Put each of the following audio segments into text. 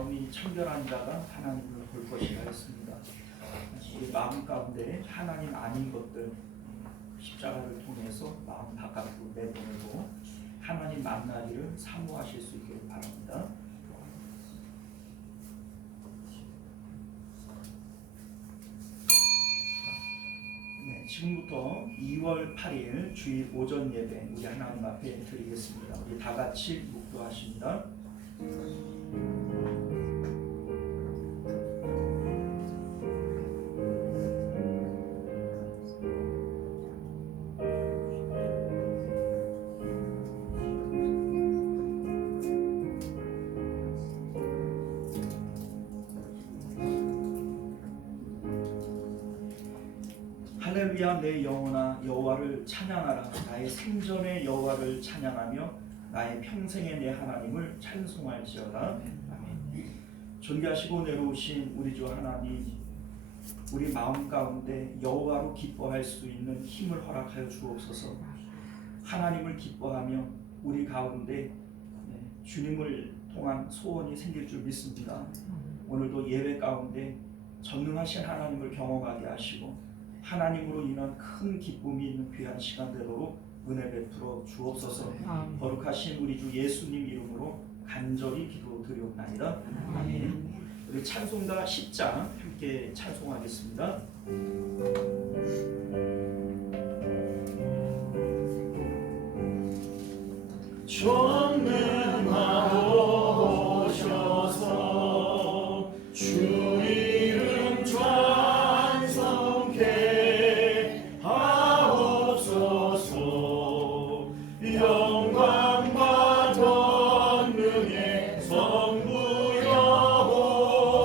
마음이 청결한 자가 하나님을 볼 것이라 했습니다. 우리 마음 가운데 하나님 아닌 것들 십자가를 통해서 마음 바깥으로 내보내고 하나님 만나기를 사모하실 수 있기를 바랍니다. 네, 지금부터 2월 8일 주일 오전 예배 우리 하나님 앞에 드리겠습니다. 우리 다 같이 묵도하십니다. 할렐루야 내 영혼아 여호와를 찬양하라. 나의 생전의 여호와를 찬양하며 나의 평생의 내 하나님을 찬송할지어다. 아멘. 존귀하시고 내려오신 우리 주 하나님, 우리 마음 가운데 여호와로 기뻐할 수 있는 힘을 허락하여 주옵소서. 하나님을 기뻐하며 우리 가운데 주님을 통한 소원이 생길 줄 믿습니다. 오늘도 예배 가운데 전능하신 하나님을 경험하게 하시고 하나님으로 인한 큰 기쁨이 있는 귀한 시간 되도록 은혜 베풀어 주옵소서. 거룩하신 우리 주 예수님 이름으로 간절히 기도드리옵나이다. 아멘. 우리 찬송가 10장 함께 찬송하겠습니다. 전능하오셔서 주 이름 찬송케 하옵소서. 영광과 권능의 성부여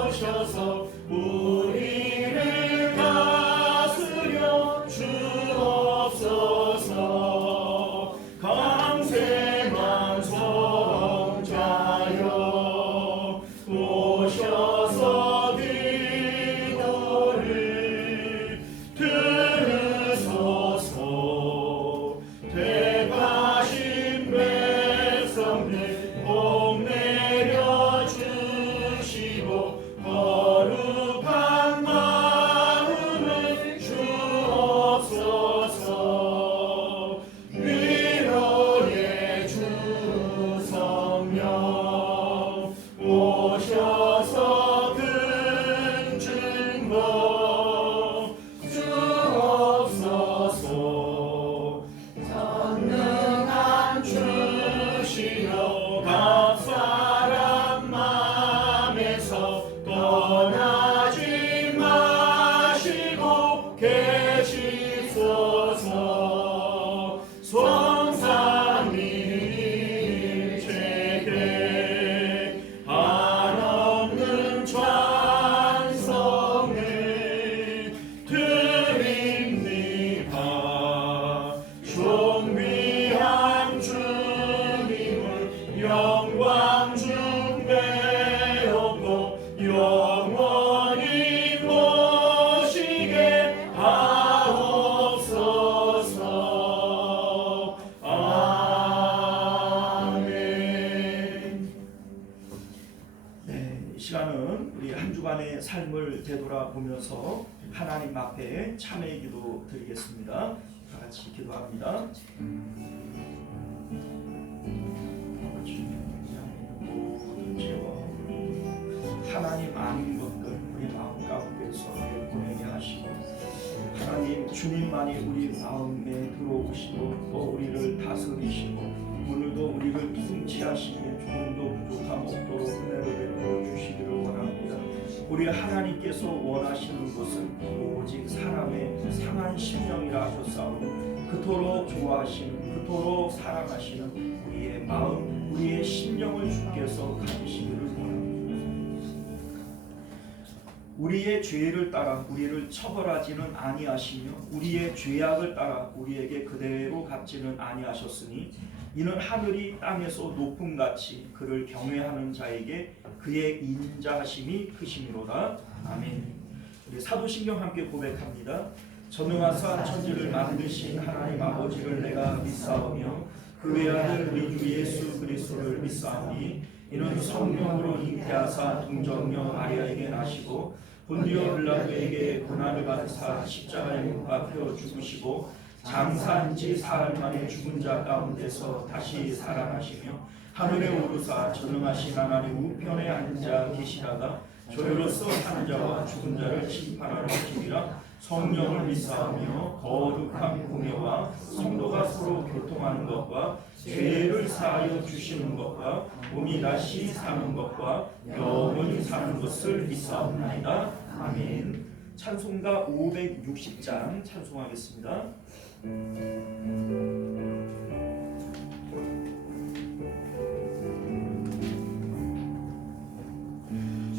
오셔서 우리를 다스려 주옵소서. 강생한 성자여 오셔서 기도를 들으소서. 택하신 백성들 복 내려 주시고 거룩한 마음을 주옵소서. 위로의 주 성령 오셔서 큰 증거 주옵소서. 전능한 주시여 각 사람 맘에서 떠나지 마시고 계시소서. 성삼위일체계 한없는 찬송을 드립니다. 존귀한 주님을 영광 중배우고 영원히 모시게 하옵소서. 아멘. 네, 이 시간은 우리 한 주간의 삶을 되돌아보면서 하나님 앞에 참회의 기도 드리겠습니다. 다 같이 기도합니다. 모든 죄와 하나님 아닌 것들 우리 마음 가운데서 보내게 하시고 하나님 주님만이 우리 마음에 들어오시고 또 우리를 다스리시고 오늘도 우리를 통치하시기에 조금도 부족함 없도록 은혜를 베풀어 주시기를 원합니다. 우리 하나님께서 원하시는 것은 오직 사람의 상한 심령이라 하셨사오니 그토록 좋아하시는 그토록 사랑하시는 우리의 마음 우리의 심령을 주께서 가지시기를 원합니다. 우리의 죄를 따라 우리를 처벌하지는 아니하시며 우리의 죄악을 따라 우리에게 그대로 갚지는 아니하셨으니 이는 하늘이 땅에서 높음같이 그를 경외하는 자에게 그의 인자하심이 크심이로다. 아멘. 우리 사도신경 함께 고백합니다. 전능하사 천지를 만드신 하나님 아버지를 내가 믿사오며 그 외아들 우리 주 예수 그리스도를 믿사오니 이는 성령으로 잉태하사 동정녀 마리아에게 나시고 본디오 빌라도에게 고난을 받으사 십자가에 못 박혀 죽으시고 장사한 지 사흘 만에 죽은 자 가운데서 다시 살아나시며 하늘에 오르사 전능하신 하나님 우편에 앉아 계시다가 저희로서 사는 자와 죽은 자를 심판하러 오시리라. 성령을 믿사오며 거룩한 공예와 성도가 서로 교통하는 것과 죄를 사하여 주시는 것과 몸이 다시 사는 것과 영원히 사는 것을 믿사옵나이다. 아멘. 찬송가 560장 찬송하겠습니다.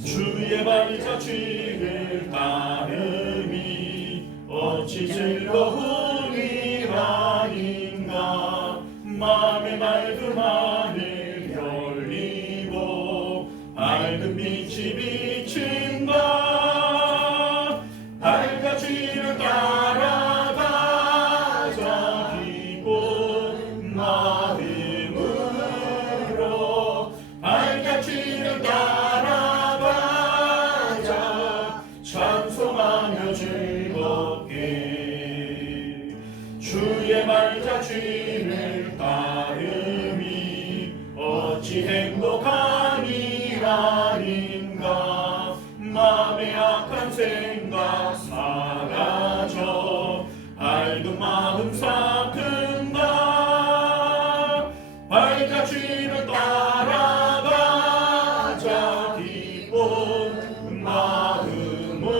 주의 발자 주를 따름이 어찌 즐거운 일 아닌가. 마음의 맑은 하늘 열리고 밝은 빛이 비친다. 발자 주를 따라가자 기쁜 마음으로. 발자 주를 찬송하며 즐겁게 주의 말자 주를 따름이 어찌 행복한 일 아닌가. 마음의 악한 생각 사라져 밝은 마음 싹든다. 발자 주를 따라가자 기쁜 마음으로.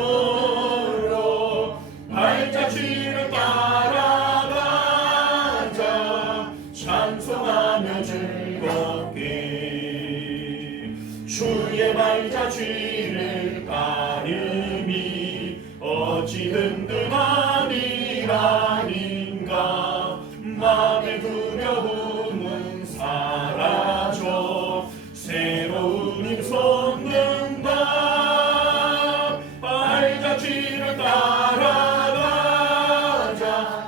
발자 주를 따라가자 찬송하며 즐겁게 주의 발자 주를 따름이 어찌 든든한 일 아닌가. 마음의 두려움은 사라져 새로운 힘 솟는다. 발자 주를 따라가자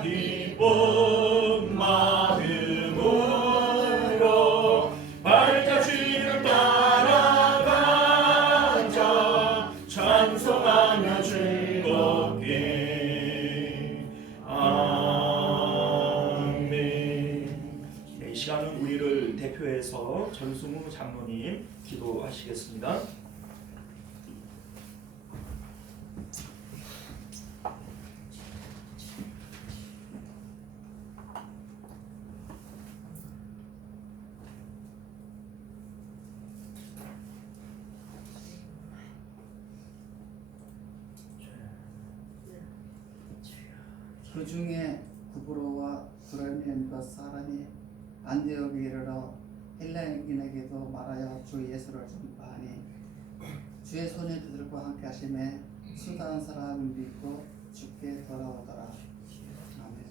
기쁜 마음으로. 발자 주를 따라가자 찬송하며 즐겁게. 아멘. 이 시간은 우리를 대표해서 전승우 장로님 기도하시겠습니다. 그 중에 구브로와 브레멘과 사람이 안디옥에 이르러 헬라인에게도 말하여 주 예수를 전파하니 주의 손이 그들과 함께 하심에 수다한 사람을 믿고 주께 돌아오더라. 아멘.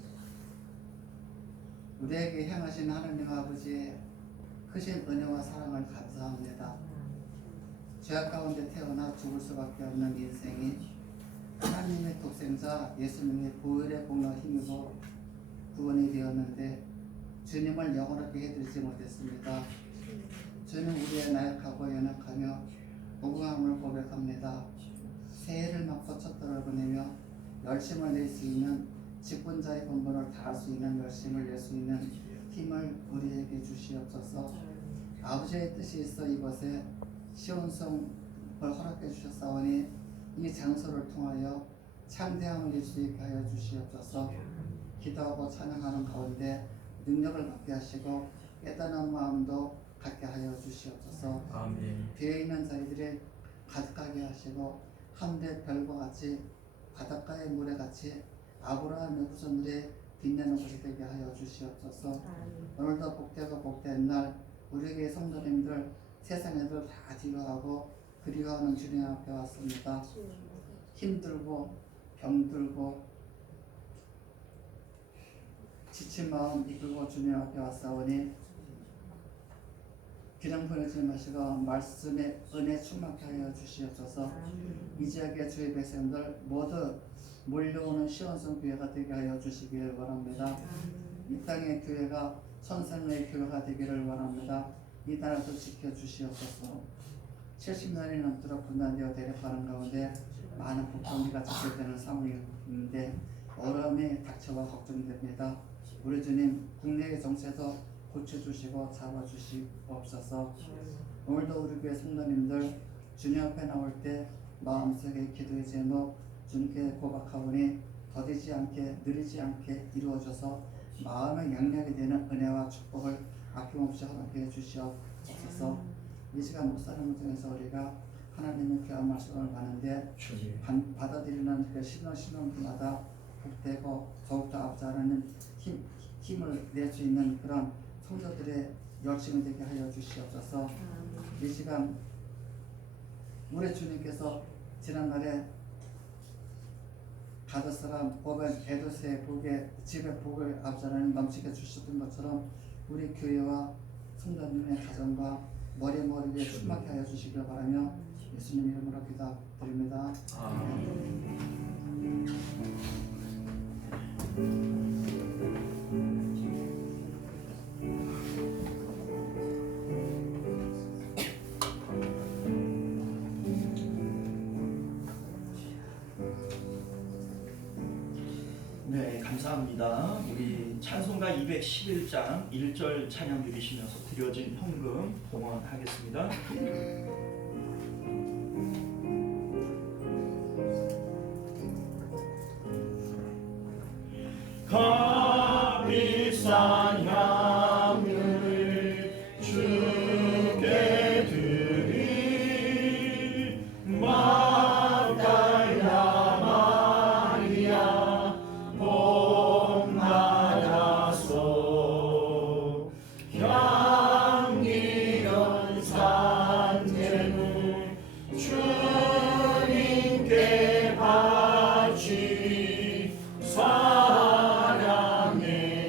우리에게 행하신 하나님 아버지의 크신 은혜와 사랑을 감사합니다. 죄악 가운데 태어나 죽을 수밖에 없는 인생이 하나님의 독생자 예수님의 보혈의 공로와 힘으로 구원이 되었는데 주님을 영원하게 해드리지 못했습니다. 주는 우리의 나약하고 연약하며 무궁함을 고백합니다. 새해를 맞고 첫돌을 보내며 열심을 낼 수 있는 직분자의 본분을 다할 수 있는 열심을 낼 수 있는 힘을 우리에게 주시옵소서. 아버지의 뜻이 있어 이곳에 시온성을 허락해 주셨사오니 이 장소를 통하여 창대함을 낼 수 있게 하여 주시옵소서. 기도하고 찬양하는 가운데 능력을 받게 하시고 깨달은 마음도 갖게 하여 주시옵소서. 아멘. 비어있는 자리들이 가득하게 하시고 함대 별과 같이 바닷가의 물에 같이 아브라함의 후손들이 빛내는 것이 되게 하여 주시옵소서. 오늘도 복되고 복된 날 우리에게 성도님들 세상에도 다 뒤로하고 그리워하는 주님 앞에 왔습니다. 힘들고 병들고 지친 마음 이끌고 주님 앞에 왔사오니 기름 부어지지 마시고 말씀의 은혜 충만케 하여 주시옵소서. 이 지역의 주의 백성들 모두 몰려오는 시온성 교회가 되게 하여 주시기를 원합니다. 이 땅의 교회가 천상의 교회가 되기를 원합니다. 이 나라도 지켜주시옵소서. 70년이 넘도록 분단되어 대립하는 가운데 많은 북한비가 적발되는 상황인데 어려움이 닥쳐와 걱정됩니다. 우리 주님 국내의 정세도 고쳐주시고 잡아주시옵소서. 오늘도 우리 교회 성도님들 주님 앞에 나올 때 마음속에 기도의 제목 주님께 고백하오니 더디지 않게 느리지 않게 이루어져서 마음의 양약이 되는 은혜와 축복을 아낌없이 허락해 주시옵소서. 이 시간 목사님을 통해서 우리가 하나님의 귀한 말씀을 받는데 받아들이는 그 신앙마다 복되고 더욱더 앞서가는 힘을 낼 수 있는 그런 성도들의 열심이 되게 하여 주시옵소서. 이 시간 우리 주님께서 지난날에 가드 사람 오벤 에도스의 복에 집의 복을 앞서가는 넘치게 주셨던 것처럼 우리 교회와 성도님의 가정과 머리 위에 숨막게 하여 주시길 바라며 예수님 이름으로 기도드립니다. 네, 감사합니다. 우리 찬송가 211장 1절 찬양 드리시면서 드려진 헌금 봉헌하겠습니다. 값비싼 향을 주께 드리 막달라 마리아 복 받아서 향기로운 산재물 주님께 바치 사랑의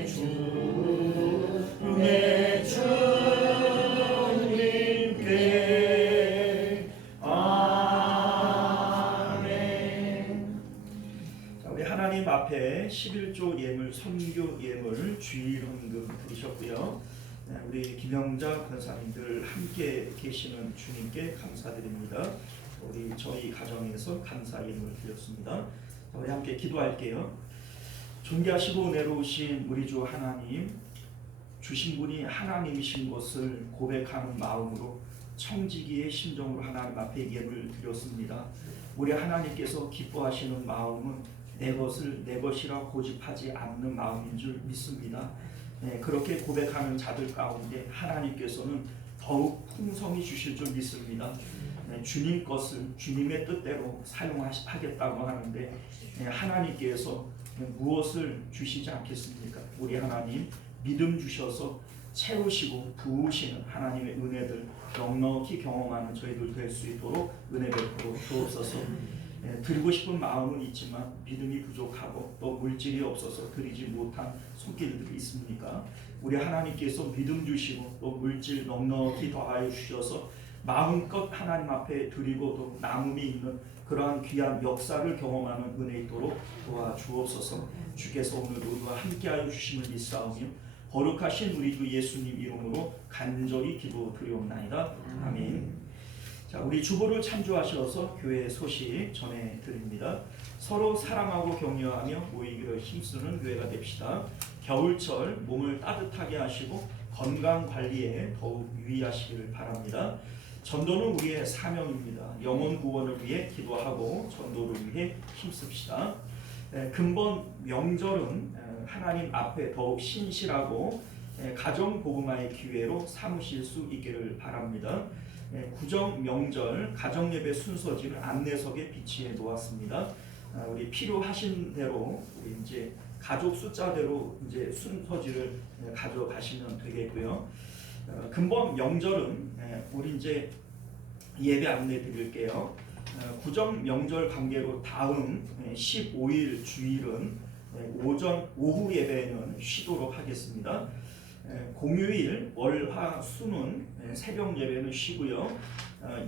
주 내 주님께 아멘. 자, 우리 하나님 앞에 11조 예물, 선교 예물, 주일헌금 드리셨고요. 우리 김영자 권사님들 함께 계시는 주님께 감사드립니다. 우리 저희 가정에서 감사 예물 드렸습니다. 자, 우리 함께 기도할게요. 존귀하시고 은혜로우신 우리 주 하나님, 주신 분이 하나님이신 것을 고백하는 마음으로 청지기의 심정으로 하나님 앞에 예물 드렸습니다. 우리 하나님께서 기뻐하시는 마음은 내 것을 내 것이라 고집하지 않는 마음인 줄 믿습니다. 네, 그렇게 고백하는 자들 가운데 하나님께서는 더욱 풍성히 주실 줄 믿습니다. 네, 주님 것을 주님의 뜻대로 사용하겠다고 하는데 하나님께서 무엇을 주시지 않겠습니까? 우리 하나님 믿음 주셔서 채우시고 부으시는 하나님의 은혜들 넉넉히 경험하는 저희들 될 수 있도록 은혜 베풀어 주옵소서. 드리고 싶은 마음은 있지만 믿음이 부족하고 또 물질이 없어서 드리지 못한 손길들이 있습니까? 우리 하나님께서 믿음 주시고 또 물질 넉넉히 더하여 주셔서 마음껏 하나님 앞에 드리고 또 남음이 있는 그러한 귀한 역사를 경험하는 은혜 있도록 도와주옵소서. 주께서 오늘도 우리와 함께하여 주심을 믿사오며 거룩하신 우리 주 예수님 이름으로 간절히 기도드리옵나이다. 아멘. 자, 우리 주보를 참조하셔서 교회 소식 전해드립니다. 서로 사랑하고 격려하며 모이기를 힘쓰는 교회가 됩시다. 겨울철 몸을 따뜻하게 하시고 건강 관리에 더욱 유의하시기를 바랍니다. 전도는 우리의 사명입니다. 영혼 구원을 위해 기도하고 전도를 위해 힘씁시다. 근본 명절은 하나님 앞에 더욱 신실하고 가정 복음화의 기회로 삼으실 수 있기를 바랍니다. 구정 명절 가정 예배 순서지를 안내석에 비치해 놓았습니다. 우리 필요하신 대로 우리 이제 가족 숫자대로 이제 순서지를 가져가시면 되겠고요. 근본 명절은 우리 이제 예배 안내 드릴게요. 구정 명절 관계로 다음 15일 주일은 오후 예배는 쉬도록 하겠습니다. 공휴일 월화 수는 새벽 예배는 쉬고요.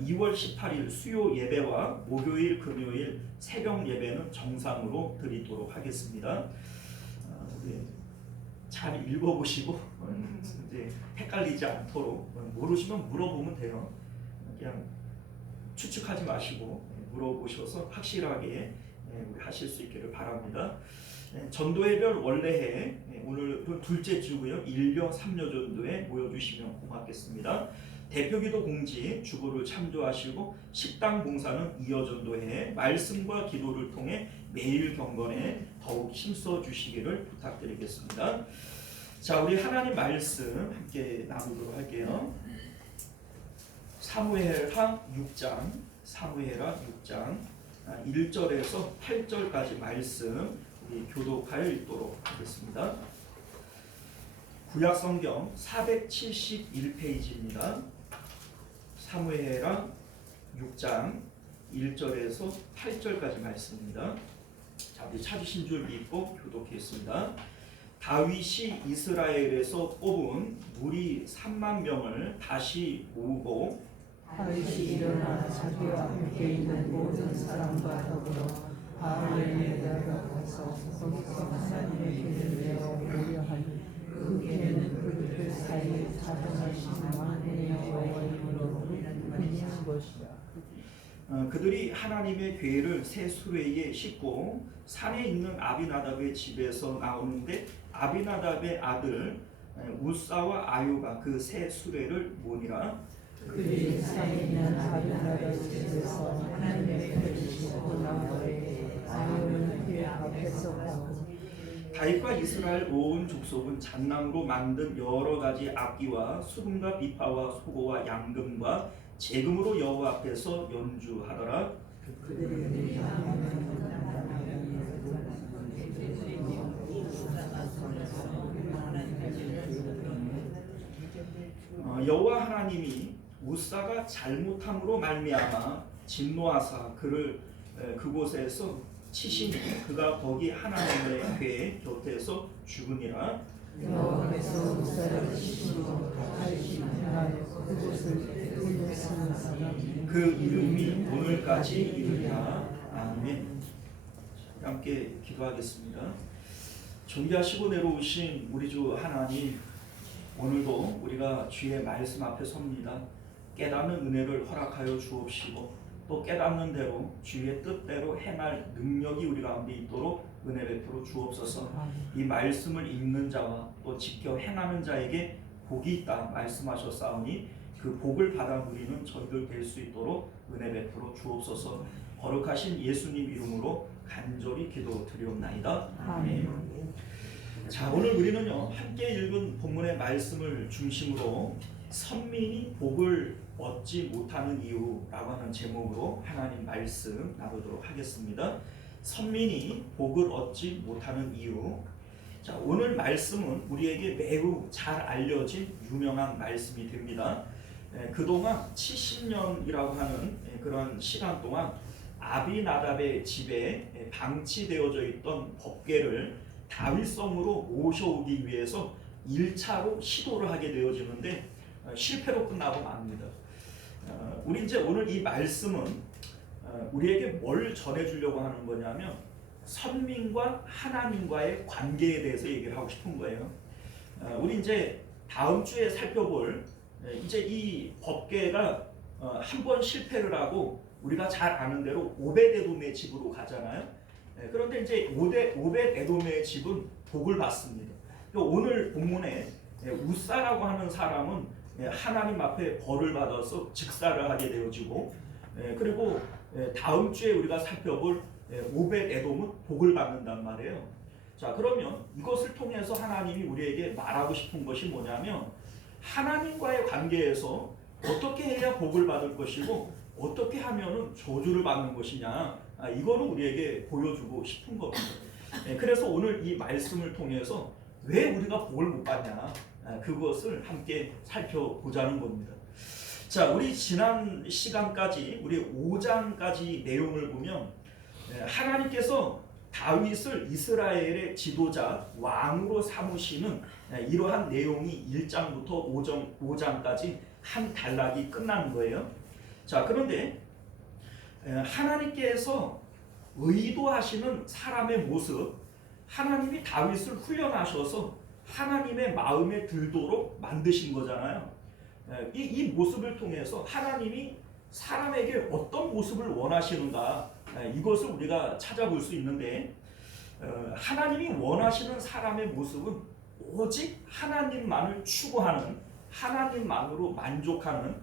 2월 18일 수요 예배와 목요일 금요일 새벽 예배는 정상으로 드리도록 하겠습니다. 잘 읽어보시고 이제 헷갈리지 않도록 모르시면 물어보면 돼요. 그냥 추측하지 마시고 물어보셔서 확실하게 우리 하실 수 있기를 바랍니다. 전도해별 원래해 오늘은 둘째 주고요. 1려 3려 전도에 모여주시면 고맙겠습니다. 대표기도 공지 주보를 참조하시고 식당 봉사는 이어 전도해 말씀과 기도를 통해 매일 경건에 더욱 힘써 주시기를 부탁드리겠습니다. 자, 우리 하나님 말씀 함께 나누도록 할게요. 사무엘하 6장 1절에서 8절까지 말씀 우리 교독하여 읽도록 하겠습니다. 구약성경 471페이지입니다. 사무엘하 6장 1절에서 8절까지 말씀입니다. 자, 우리 찾으신 줄 믿고 교독하겠습니다. 다윗이 이스라엘에서 뽑은 무리 3만 명을 다시 모으고 다윗이 일어나 자기와 함께 있는 모든 사람과 더불어 바알에 내려가서 거기서 하나님의 길을 내어 모려하니 그 길은 그들 사이에 자정하신 만군의 여호와의 이름으로 그냥 것이라. 그들이 하나님의 궤를 새 수레에 싣고 산에 있는 아비나답의 집에서 나오는데 아비나답의 아들 우사와 아요가 그 새 수레를 모니라. 그들이 산에 있는 아비나답의 집에서 하나님의 궤를 싣고 나오되 아요는 궤 앞에서 가고 다윗과 이스라엘 온 족속은 잣나무로 만든 여러 가지 악기와 수금과 비파와 소고와 양금과 재금으로 여호와 앞에서 연주하더라. 여호와 하나님이 우사가 잘못함으로 말미암아 진노하사 그를 그곳에서 치시니 그가 거기 하나님의 궤 곁에서 죽으니라. 여호와께서 우사를 치시고 다윗이 하여 그곳을 불렀으나 그 이름이 오늘까지 이르리라. 아멘. 함께 기도하겠습니다. 존귀하시고 내려오신 우리 주 하나님, 오늘도 우리가 주의 말씀 앞에 섭니다. 깨닫는 은혜를 허락하여 주옵시고 또 깨닫는 대로 주의 뜻대로 행할 능력이 우리 가운데 있도록 은혜 베풀어 주옵소서. 이 말씀을 읽는 자와 또 지켜 행하는 자에게 복이 있다 말씀하셨사오니 그 복을 받아 누리는 저희들 될 수 있도록 은혜 베풀어 주옵소서. 거룩하신 예수님 이름으로 간절히 기도드리옵나이다. 아멘. 자, 오늘 우리는요 함께 읽은 본문의 말씀을 중심으로 선민이 복을 얻지 못하는 이유라고 하는 제목으로 하나님 말씀 나누도록 하겠습니다. 선민이 복을 얻지 못하는 이유. 자, 오늘 말씀은 우리에게 매우 잘 알려진 유명한 말씀이 됩니다. 그동안 70년이라고 하는 그런 시간 동안 아비나답의 집에 방치되어져 있던 법궤를 다윗성으로 모셔오기 위해서 1차로 시도를 하게 되어지는데 실패로 끝나고 맙니다. 우리 이제 오늘 이 말씀은 우리에게 뭘 전해주려고 하는 거냐면 선민과 하나님과의 관계에 대해서 얘기를 하고 싶은 거예요. 우리 이제 다음 주에 살펴볼 이제 이 법궤가 한 번 실패를 하고 우리가 잘 아는 대로 오벳에돔의 집으로 가잖아요. 그런데 이제 오벳에돔의 집은 복을 받습니다. 오늘 본문에 우사라고 하는 사람은 하나님 앞에 벌을 받아서 직사를 하게 되어지고, 그리고 다음 주에 우리가 살펴볼 오벳에돔은 복을 받는단 말이에요. 자, 그러면 이것을 통해서 하나님이 우리에게 말하고 싶은 것이 뭐냐면 하나님과의 관계에서 어떻게 해야 복을 받을 것이고 어떻게 하면은 저주를 받는 것이냐, 이거는 우리에게 보여주고 싶은 겁니다. 그래서 오늘 이 말씀을 통해서 왜 우리가 복을 못 받냐, 그것을 함께 살펴보자는 겁니다. 자, 우리 지난 시간까지 우리 5장까지 내용을 보면 하나님께서 다윗을 이스라엘의 지도자 왕으로 삼으시는 이러한 내용이 1장부터 5장까지 한 단락이 끝나는 거예요. 자, 그런데 하나님께서 의도하시는 사람의 모습, 하나님이 다윗을 훈련하셔서 하나님의 마음에 들도록 만드신 거잖아요. 이 모습을 통해서 하나님이 사람에게 어떤 모습을 원하시는가, 이것을 우리가 찾아볼 수 있는데, 하나님이 원하시는 사람의 모습은 오직 하나님만을 추구하는, 하나님만으로 만족하는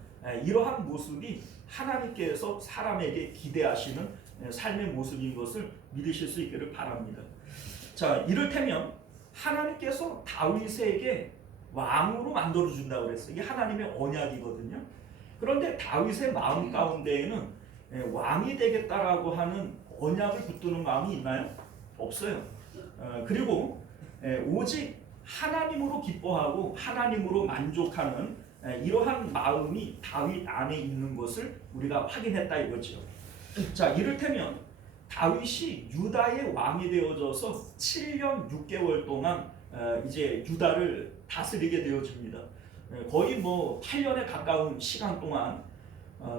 이러한 모습이 하나님께서 사람에게 기대하시는 삶의 모습인 것을 믿으실 수 있기를 바랍니다. 자, 이를테면 하나님께서 다윗에게 왕으로 만들어 준다고 그랬어요. 이게 하나님의 언약이거든요. 그런데 다윗의 마음 가운데에는 왕이 되겠다라고 하는 언약을 붙드는 마음이 있나요? 없어요. 그리고 오직 하나님으로 기뻐하고 하나님으로 만족하는 이러한 마음이 다윗 안에 있는 것을 우리가 확인했다 이거죠. 자, 이를테면 다윗이 유다의 왕이 되어져서 7년 6개월 동안 이제 유다를 다스리게 되어집니다. 거의 뭐 8년에 가까운 시간 동안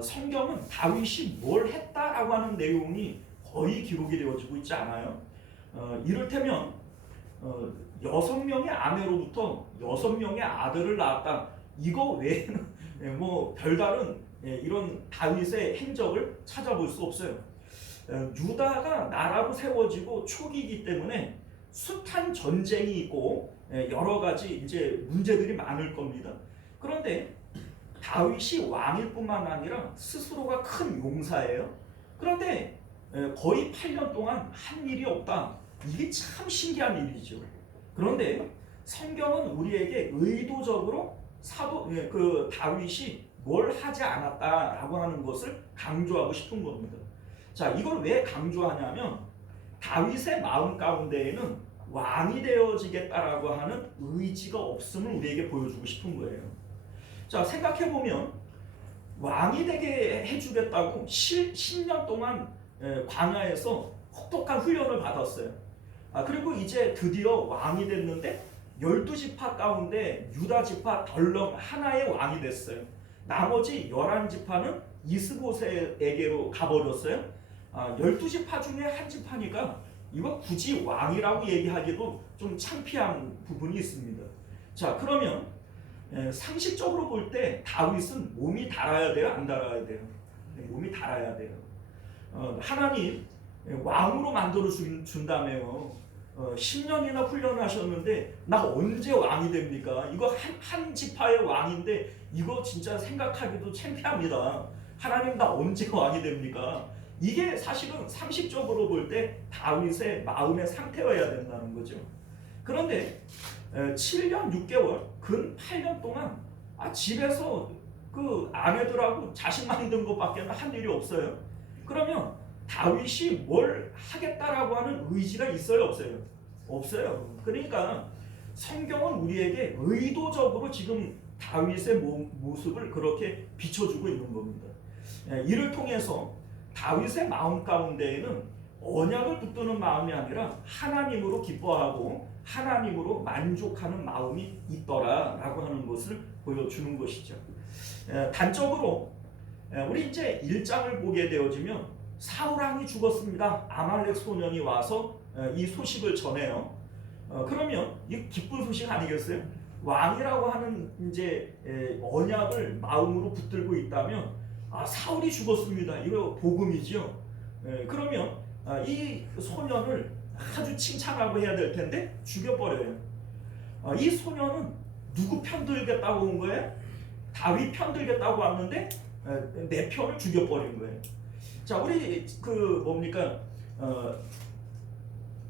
성경은 다윗이 뭘 했다라고 하는 내용이 거의 기록이 되어지고 있지 않아요. 이를테면 6명의 아내로부터 6명의 아들을 낳았다. 이거 외에는 뭐 별다른 이런 다윗의 행적을 찾아볼 수 없어요. 유다가 나라로 세워지고 초기이기 때문에 숱한 전쟁이 있고 여러 가지 이제 문제들이 많을 겁니다. 그런데 다윗이 왕일 뿐만 아니라 스스로가 큰 용사예요. 그런데 거의 8년 동안 한 일이 없다. 이게 참 신기한 일이죠. 그런데 성경은 우리에게 의도적으로 다윗이 뭘 하지 않았다라고 하는 것을 강조하고 싶은 겁니다. 자, 이걸 왜 강조하냐면 다윗의 마음 가운데에는 왕이 되어지겠다라고 하는 의지가 없음을 우리에게 보여주고 싶은 거예요. 자, 생각해보면 왕이 되게 해주겠다고 10년 동안 광야에서 혹독한 훈련을 받았어요. 그리고 이제 드디어 왕이 됐는데 12지파 가운데 유다 지파 덜렁 하나의 왕이 됐어요. 나머지 11지파는 이스보셋에게로 가버렸어요. 12지파 중에 한 지파니까 이거 굳이 왕이라고 얘기하기도 좀 창피한 부분이 있습니다. 자, 그러면 상식적으로 볼 때 다윗은 몸이 달아야 돼요? 안 달아야 돼요? 몸이 달아야 돼요. 하나님 왕으로 만들어 준다며요. 10년이나 훈련하셨는데 나 언제 왕이 됩니까? 이거 한 지파의 왕인데 이거 진짜 생각하기도 창피합니다. 하나님 나 언제 왕이 됩니까? 이게 사실은 상식적으로 볼 때 다윗의 마음의 상태여야 된다는 거죠. 그런데 7년 6개월 근 8년 동안 집에서 그 아내들하고 자식 만든 것밖에 한 일이 없어요. 그러면 다윗이 뭘 하겠다라고 하는 의지가 있어요, 없어요? 없어요. 그러니까 성경은 우리에게 의도적으로 지금 다윗의 모습을 그렇게 비춰주고 있는 겁니다. 이를 통해서 다윗의 마음 가운데에는 언약을 붙드는 마음이 아니라 하나님으로 기뻐하고 하나님으로 만족하는 마음이 있더라라고 하는 것을 보여주는 것이죠. 단적으로 우리 이제 1장을 보게 되어지면 사울 왕이 죽었습니다. 아말렉 소년이 와서 이 소식을 전해요. 그러면 이 기쁜 소식 아니겠어요? 왕이라고 하는 이제 언약을 마음으로 붙들고 있다면 사울이 죽었습니다. 이거 복음이죠. 그러면 이 소년을 아주 칭찬하고 해야 될 텐데 죽여버려요. 이 소년은 누구 편 들겠다고 온 거예요? 다윗 편 들겠다고 왔는데 내 편을 죽여버린 거예요. 자, 우리 뭡니까?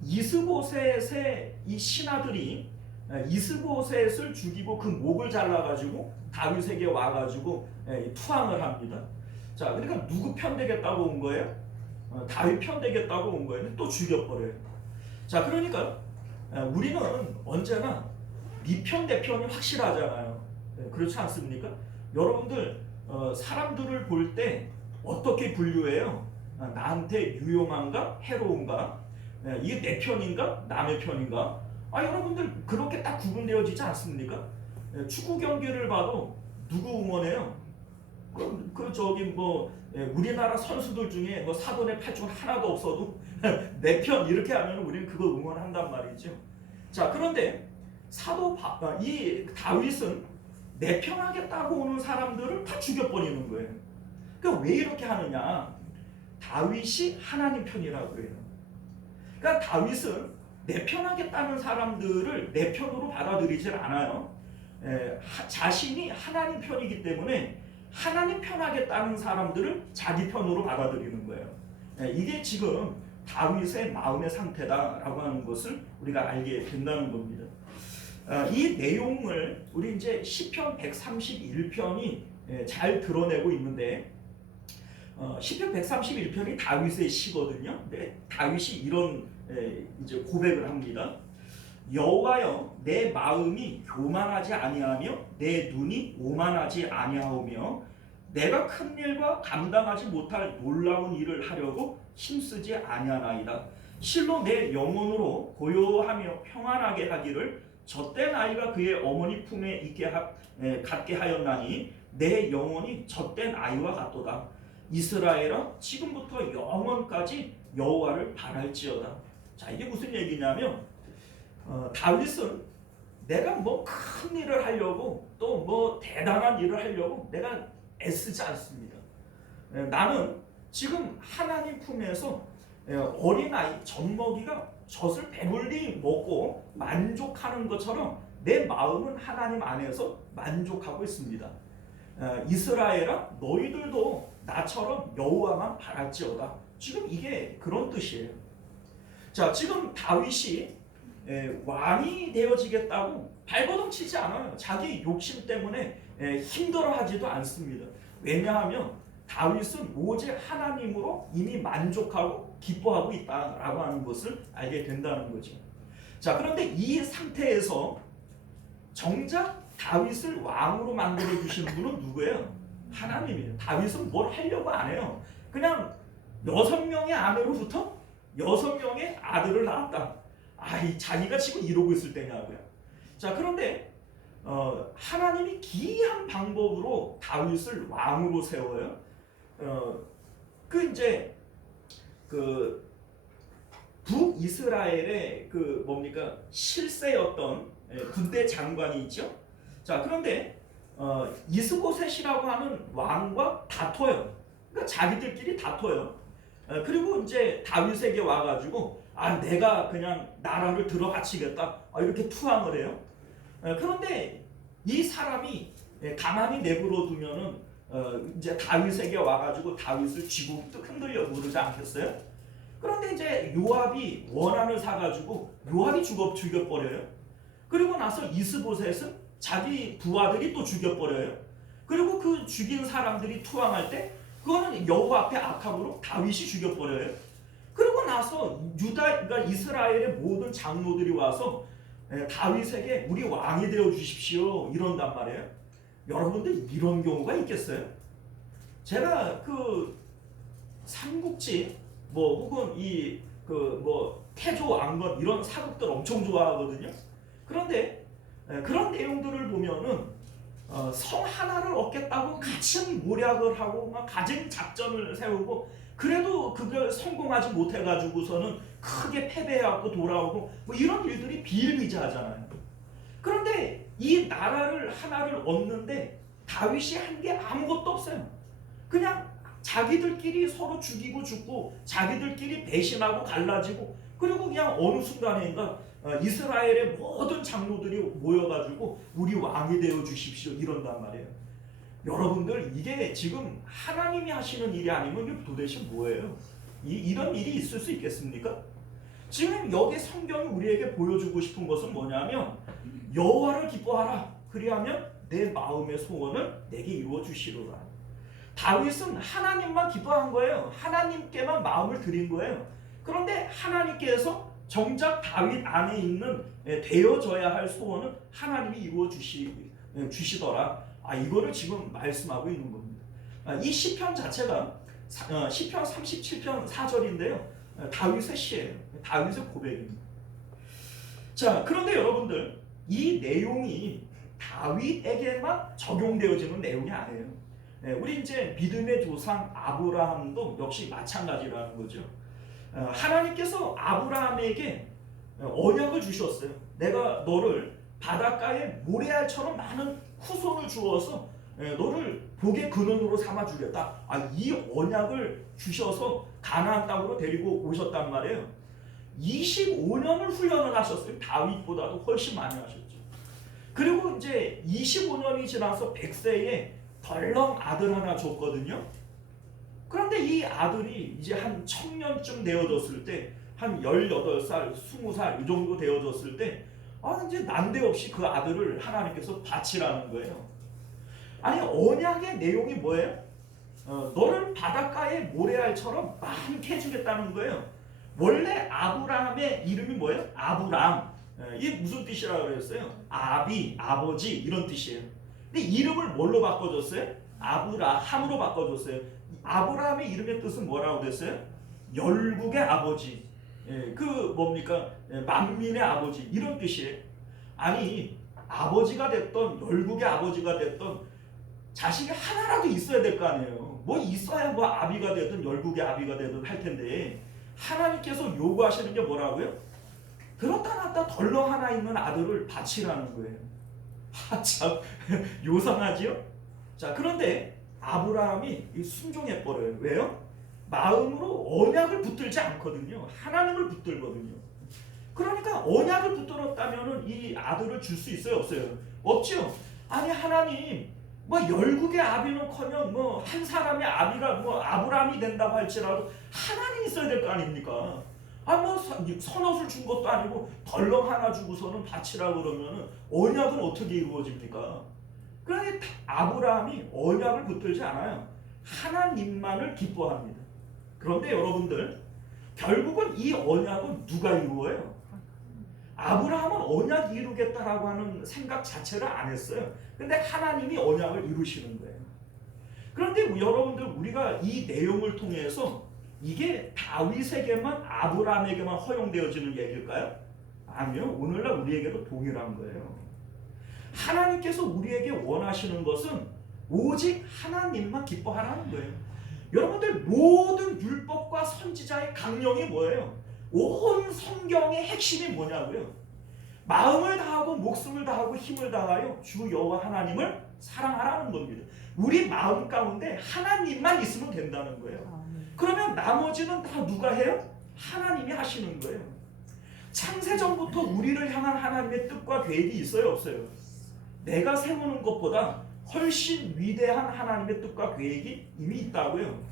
이스보셋의 이 신하들이 이스보셋을 죽이고 그 목을 잘라가지고 다윗에게 와가지고 투항을 합니다. 자, 그러니까 누구 편 되겠다고 온 거예요? 다윗 편 되겠다고 온 거예요. 또 죽여버려요. 자, 그러니까 우리는 언제나 네 편 내 편이 확실하잖아요. 그렇지 않습니까? 여러분들 사람들을 볼 때 어떻게 분류해요? 나한테 유용한가? 해로운가? 이게 내 편인가? 남의 편인가? 여러분들 그렇게 딱 구분되어지지 않습니까? 축구 경기를 봐도 누구 응원해요? 우리나라 선수들 중에 사돈의 팔중 하나도 없어도 내 편 이렇게 하면 우리는 그거 응원한단 말이죠. 자, 그런데 이 다윗은 내 편하겠다고 오는 사람들을 다 죽여버리는 거예요. 그러니까 왜 이렇게 하느냐? 다윗이 하나님 편이라고 해요. 그러니까 다윗은 내 편하겠다는 사람들을 내 편으로 받아들이질 않아요. 자신이 하나님 편이기 때문에 하나님 편하겠다는 사람들을 자기 편으로 받아들이는 거예요. 이게 지금 다윗의 마음의 상태다라고 하는 것을 우리가 알게 된다는 겁니다. 이 내용을 우리 이제 시편 131편이 잘 드러내고 있는데, 시편 131편이 다윗의 시거든요. 다윗이 이런 이제 고백을 합니다. 여호와여, 내 마음이 교만하지 아니하며 내 눈이 오만하지 아니하오며 내가 큰 일과 감당하지 못할 놀라운 일을 하려고 힘쓰지 아니하나이다. 실로 내 영혼으로 고요하며 평안하게 하기를 젖된 아이가 그의 어머니 품에 갖게 하였나니 내 영혼이 젖된 아이와 같도다. 이스라엘아, 지금부터 영원까지 여호와를 바랄지어다. 자, 이게 무슨 얘기냐면 다윗은 내가 뭐 큰 일을 하려고 또 뭐 대단한 일을 하려고 내가 애쓰지 않습니다. 나는 지금 하나님 품에서 어린아이 젖먹이가 젖을 배불리 먹고 만족하는 것처럼 내 마음은 하나님 안에서 만족하고 있습니다. 이스라엘아, 너희들도 나처럼 여호와만 바랄지어다. 지금 이게 그런 뜻이에요. 자, 지금 다윗이 왕이 되어지겠다고 발버둥 치지 않아요. 자기 욕심 때문에 힘들어하지도 않습니다. 왜냐하면 다윗은 오직 하나님으로 이미 만족하고 기뻐하고 있다라고 하는 것을 알게 된다는 거죠. 자, 그런데 이 상태에서 정작 다윗을 왕으로 만들어 주신 분은 누구예요? 하나님이에요. 다윗은 뭘 하려고 안 해요. 그냥 6명의 아내로부터 6명의 아들을 낳았다. 자기가 지금 이러고 있을 때냐고요. 자, 그런데 하나님이 기이한 방법으로 다윗을 왕으로 세워요. 북이스라엘의 실세였던 군대 장관이 있죠. 자, 그런데 이스보셋이라고 하는 왕과 다퉈요. 그러니까 자기들끼리 다퉈요. 그리고 이제 다윗에게 와가지고 내가 그냥 나라를 들어바치겠다 이렇게 투항을 해요. 그런데 이 사람이 가만히 내버려 두면은 이제 다윗에게 와가지고 다윗을 쥐고 흔들려 모르지 않겠어요? 그런데 이제 요압이 원한을 사가지고 요압이 죽여버려요. 그리고 나서 이스보셋은 자기 부하들이 또 죽여버려요. 그리고 그 죽인 사람들이 투항할 때 그거는 여호와 앞에 악함으로 다윗이 죽여버려요. 그리고 나서 그러니까 이스라엘의 모든 장로들이 와서 다윗에게 우리 왕이 되어 주십시오 이런단 말이에요. 여러분들 이런 경우가 있겠어요? 제가 삼국지 혹은 태조 왕건 이런 사극들 엄청 좋아하거든요. 그런데 그런 내용들을 보면은 성 하나를 얻겠다고 같은 모략을 하고 가진 작전을 세우고 그래도 그걸 성공하지 못해가지고서는 크게 패배해갖고 돌아오고 이런 일들이 비일비재하잖아요. 그런데 이 나라를 하나를 얻는데 다윗이 한 게 아무것도 없어요. 그냥 자기들끼리 서로 죽이고 죽고 자기들끼리 배신하고 갈라지고 그리고 그냥 어느 순간인가 이스라엘의 모든 장로들이 모여가지고 우리 왕이 되어 주십시오 이런단 말이에요. 여러분들 이게 지금 하나님이 하시는 일이 아니면 이게 도대체 뭐예요? 이런 일이 있을 수 있겠습니까? 지금 여기 성경이 우리에게 보여주고 싶은 것은 뭐냐면 여호와를 기뻐하라. 그리하면 내 마음의 소원을 내게 이루어 주시리라. 다윗은 하나님만 기뻐한 거예요. 하나님께만 마음을 드린 거예요. 그런데 하나님께서 정작 다윗 안에 있는 되어져야 할 소원은 하나님이 이루어 주시더라. 이거를 지금 말씀하고 있는 겁니다. 이 시편 자체가 시편 37편 4절인데요. 다윗의 시예요. 다윗의 고백입니다. 자, 그런데 여러분들 이 내용이 다윗에게만 적용되어지는 내용이 아니에요. 우리 이제 믿음의 조상 아브라함도 역시 마찬가지라는 거죠. 하나님께서 아브라함에게 언약을 주셨어요. 내가 너를 바닷가에 모래알처럼 많은 후손을 주어서 너를 복의 근원으로 삼아주겠다. 이 언약을 주셔서 가나안 땅으로 데리고 오셨단 말이에요. 25년을 훈련을 하셨어요. 다윗보다도 훨씬 많이 하셨죠. 그리고 이제 25년이 지나서 100세에 덜렁 아들 하나 줬거든요. 그런데 이 아들이 이제 한 청년쯤 되어졌을 때, 한 18살, 20살 이 정도 되어졌을 때, 이제 난데없이 그 아들을 하나님께서 바치라는 거예요. 아니, 언약의 내용이 뭐예요? 너를 바닷가의 모래알처럼 많게 해주겠다는 거예요. 원래 아브라함의 이름이 뭐예요? 아브람. 이게 무슨 뜻이라고 그랬어요? 아비, 아버지 이런 뜻이에요. 근데 이름을 뭘로 바꿔줬어요? 아브라함으로 바꿔줬어요. 아브라함의 이름의 뜻은 뭐라고 됐어요? 열국의 아버지. 그 뭡니까? 만민의 아버지 이런 뜻이에요. 아니, 아버지가 됐던 열국의 아버지가 됐던 자식이 하나라도 있어야 될 거 아니에요. 뭐 있어야 뭐 아비가 되든 열국의 아비가 되든 할 텐데, 하나님께서 요구하시는 게 뭐라고요? 들었다 놨다 덜렁 하나 있는 아들을 바치라는 거예요. 참 요상하지요? 자, 그런데 아브라함이 순종해버려요. 왜요? 마음으로 언약을 붙들지 않거든요. 하나님을 붙들거든요. 그러니까 언약을 붙들었다면 이 아들을 줄 수 있어요? 없어요? 없죠. 아니, 하나님 뭐 열국의 아비는커녕 뭐 한 사람의 아비가 뭐 아브라함이 된다고 할지라도 하나님이 있어야 될 거 아닙니까? 뭐 선옷을 준 것도 아니고 덜렁 하나 주고서는 바치라고 그러면은 언약은 어떻게 이루어집니까? 그러니 아브라함이 언약을 붙들지 않아요. 하나님만을 기뻐합니다. 그런데 여러분들, 결국은 이 언약은 누가 이루어요? 아브라함은 언약 이루겠다라고 하는 생각 자체를 안 했어요. 근데 하나님이 언약을 이루시는 거예요. 그런데 여러분들, 우리가 이 내용을 통해서 이게 다윗에게만, 아브라함에게만 허용되어지는 얘기일까요? 아니요. 오늘날 우리에게도 동일한 거예요. 하나님께서 우리에게 원하시는 것은 오직 하나님만 기뻐하라는 거예요. 여러분들, 모든 율법과 선지자의 강령이 뭐예요? 온 성경의 핵심이 뭐냐고요? 마음을 다하고 목숨을 다하고 힘을 다하여 주 여호와 하나님을 사랑하라는 겁니다. 우리 마음 가운데 하나님만 있으면 된다는 거예요. 그러면 나머지는 다 누가 해요? 하나님이 하시는 거예요. 창세전부터 우리를 향한 하나님의 뜻과 계획이 있어요, 없어요? 내가 세우는 것보다 훨씬 위대한 하나님의 뜻과 계획이 이미 있다고요.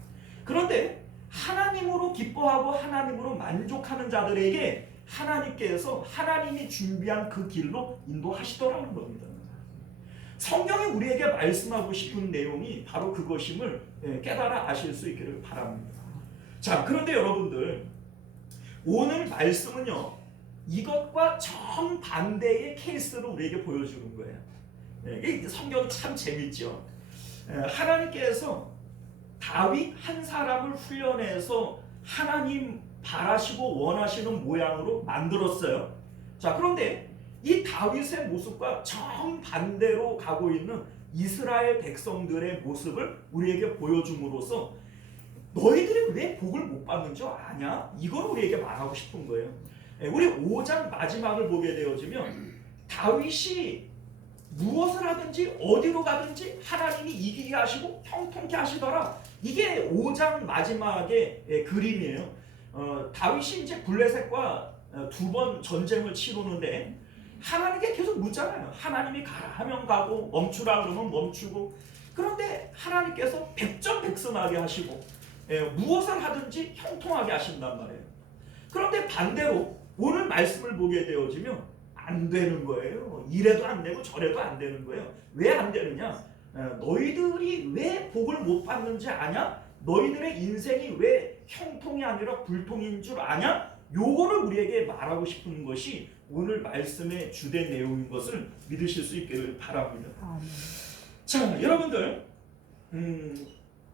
그런데 하나님으로 기뻐하고 하나님으로 만족하는 자들에게 하나님께서 하나님이 준비한 그 길로 인도하시더라는 겁니다. 성경이 우리에게 말씀하고 싶은 내용이 바로 그것임을 깨달아 아실 수 있기를 바랍니다. 자, 그런데 여러분들, 오늘 말씀은요, 이것과 정반대의 케이스를 우리에게 보여주는 거예요. 이 성경 참 재밌죠. 하나님께서 다윗 한 사람을 훈련해서 하나님 바라시고 원하시는 모양으로 만들었어요. 자, 그런데 이 다윗의 모습과 정반대로 가고 있는 이스라엘 백성들의 모습을 우리에게 보여줌으로써 너희들이 왜 복을 못 받는 줄 아냐? 이걸 우리에게 말하고 싶은 거예요. 우리 5장 마지막을 보게 되어지면 다윗이 무엇을 하든지 어디로 가든지 하나님이 이기게 하시고 형통케 하시더라. 이게 5장 마지막의 그림이에요. 다윗이 이제 블레셋과 2번 전쟁을 치르는데 하나님께 계속 묻잖아요. 하나님이 가라 하면 가고 멈추라 그러면 멈추고. 그런데 하나님께서 백전백승하게 하시고 무엇을 하든지 형통하게 하신단 말이에요. 그런데 반대로 오늘 말씀을 보게 되어지면 안 되는 거예요. 이래도 안 되고 저래도 안 되는 거예요. 왜 안 되느냐? 너희들이 왜 복을 못 받는지 아냐? 너희들의 인생이 왜 형통이 아니라 불통인 줄 아냐? 요거를 우리에게 말하고 싶은 것이 오늘 말씀의 주된 내용인 것을 믿으실 수 있기를 바랍니다. 자, 여러분들,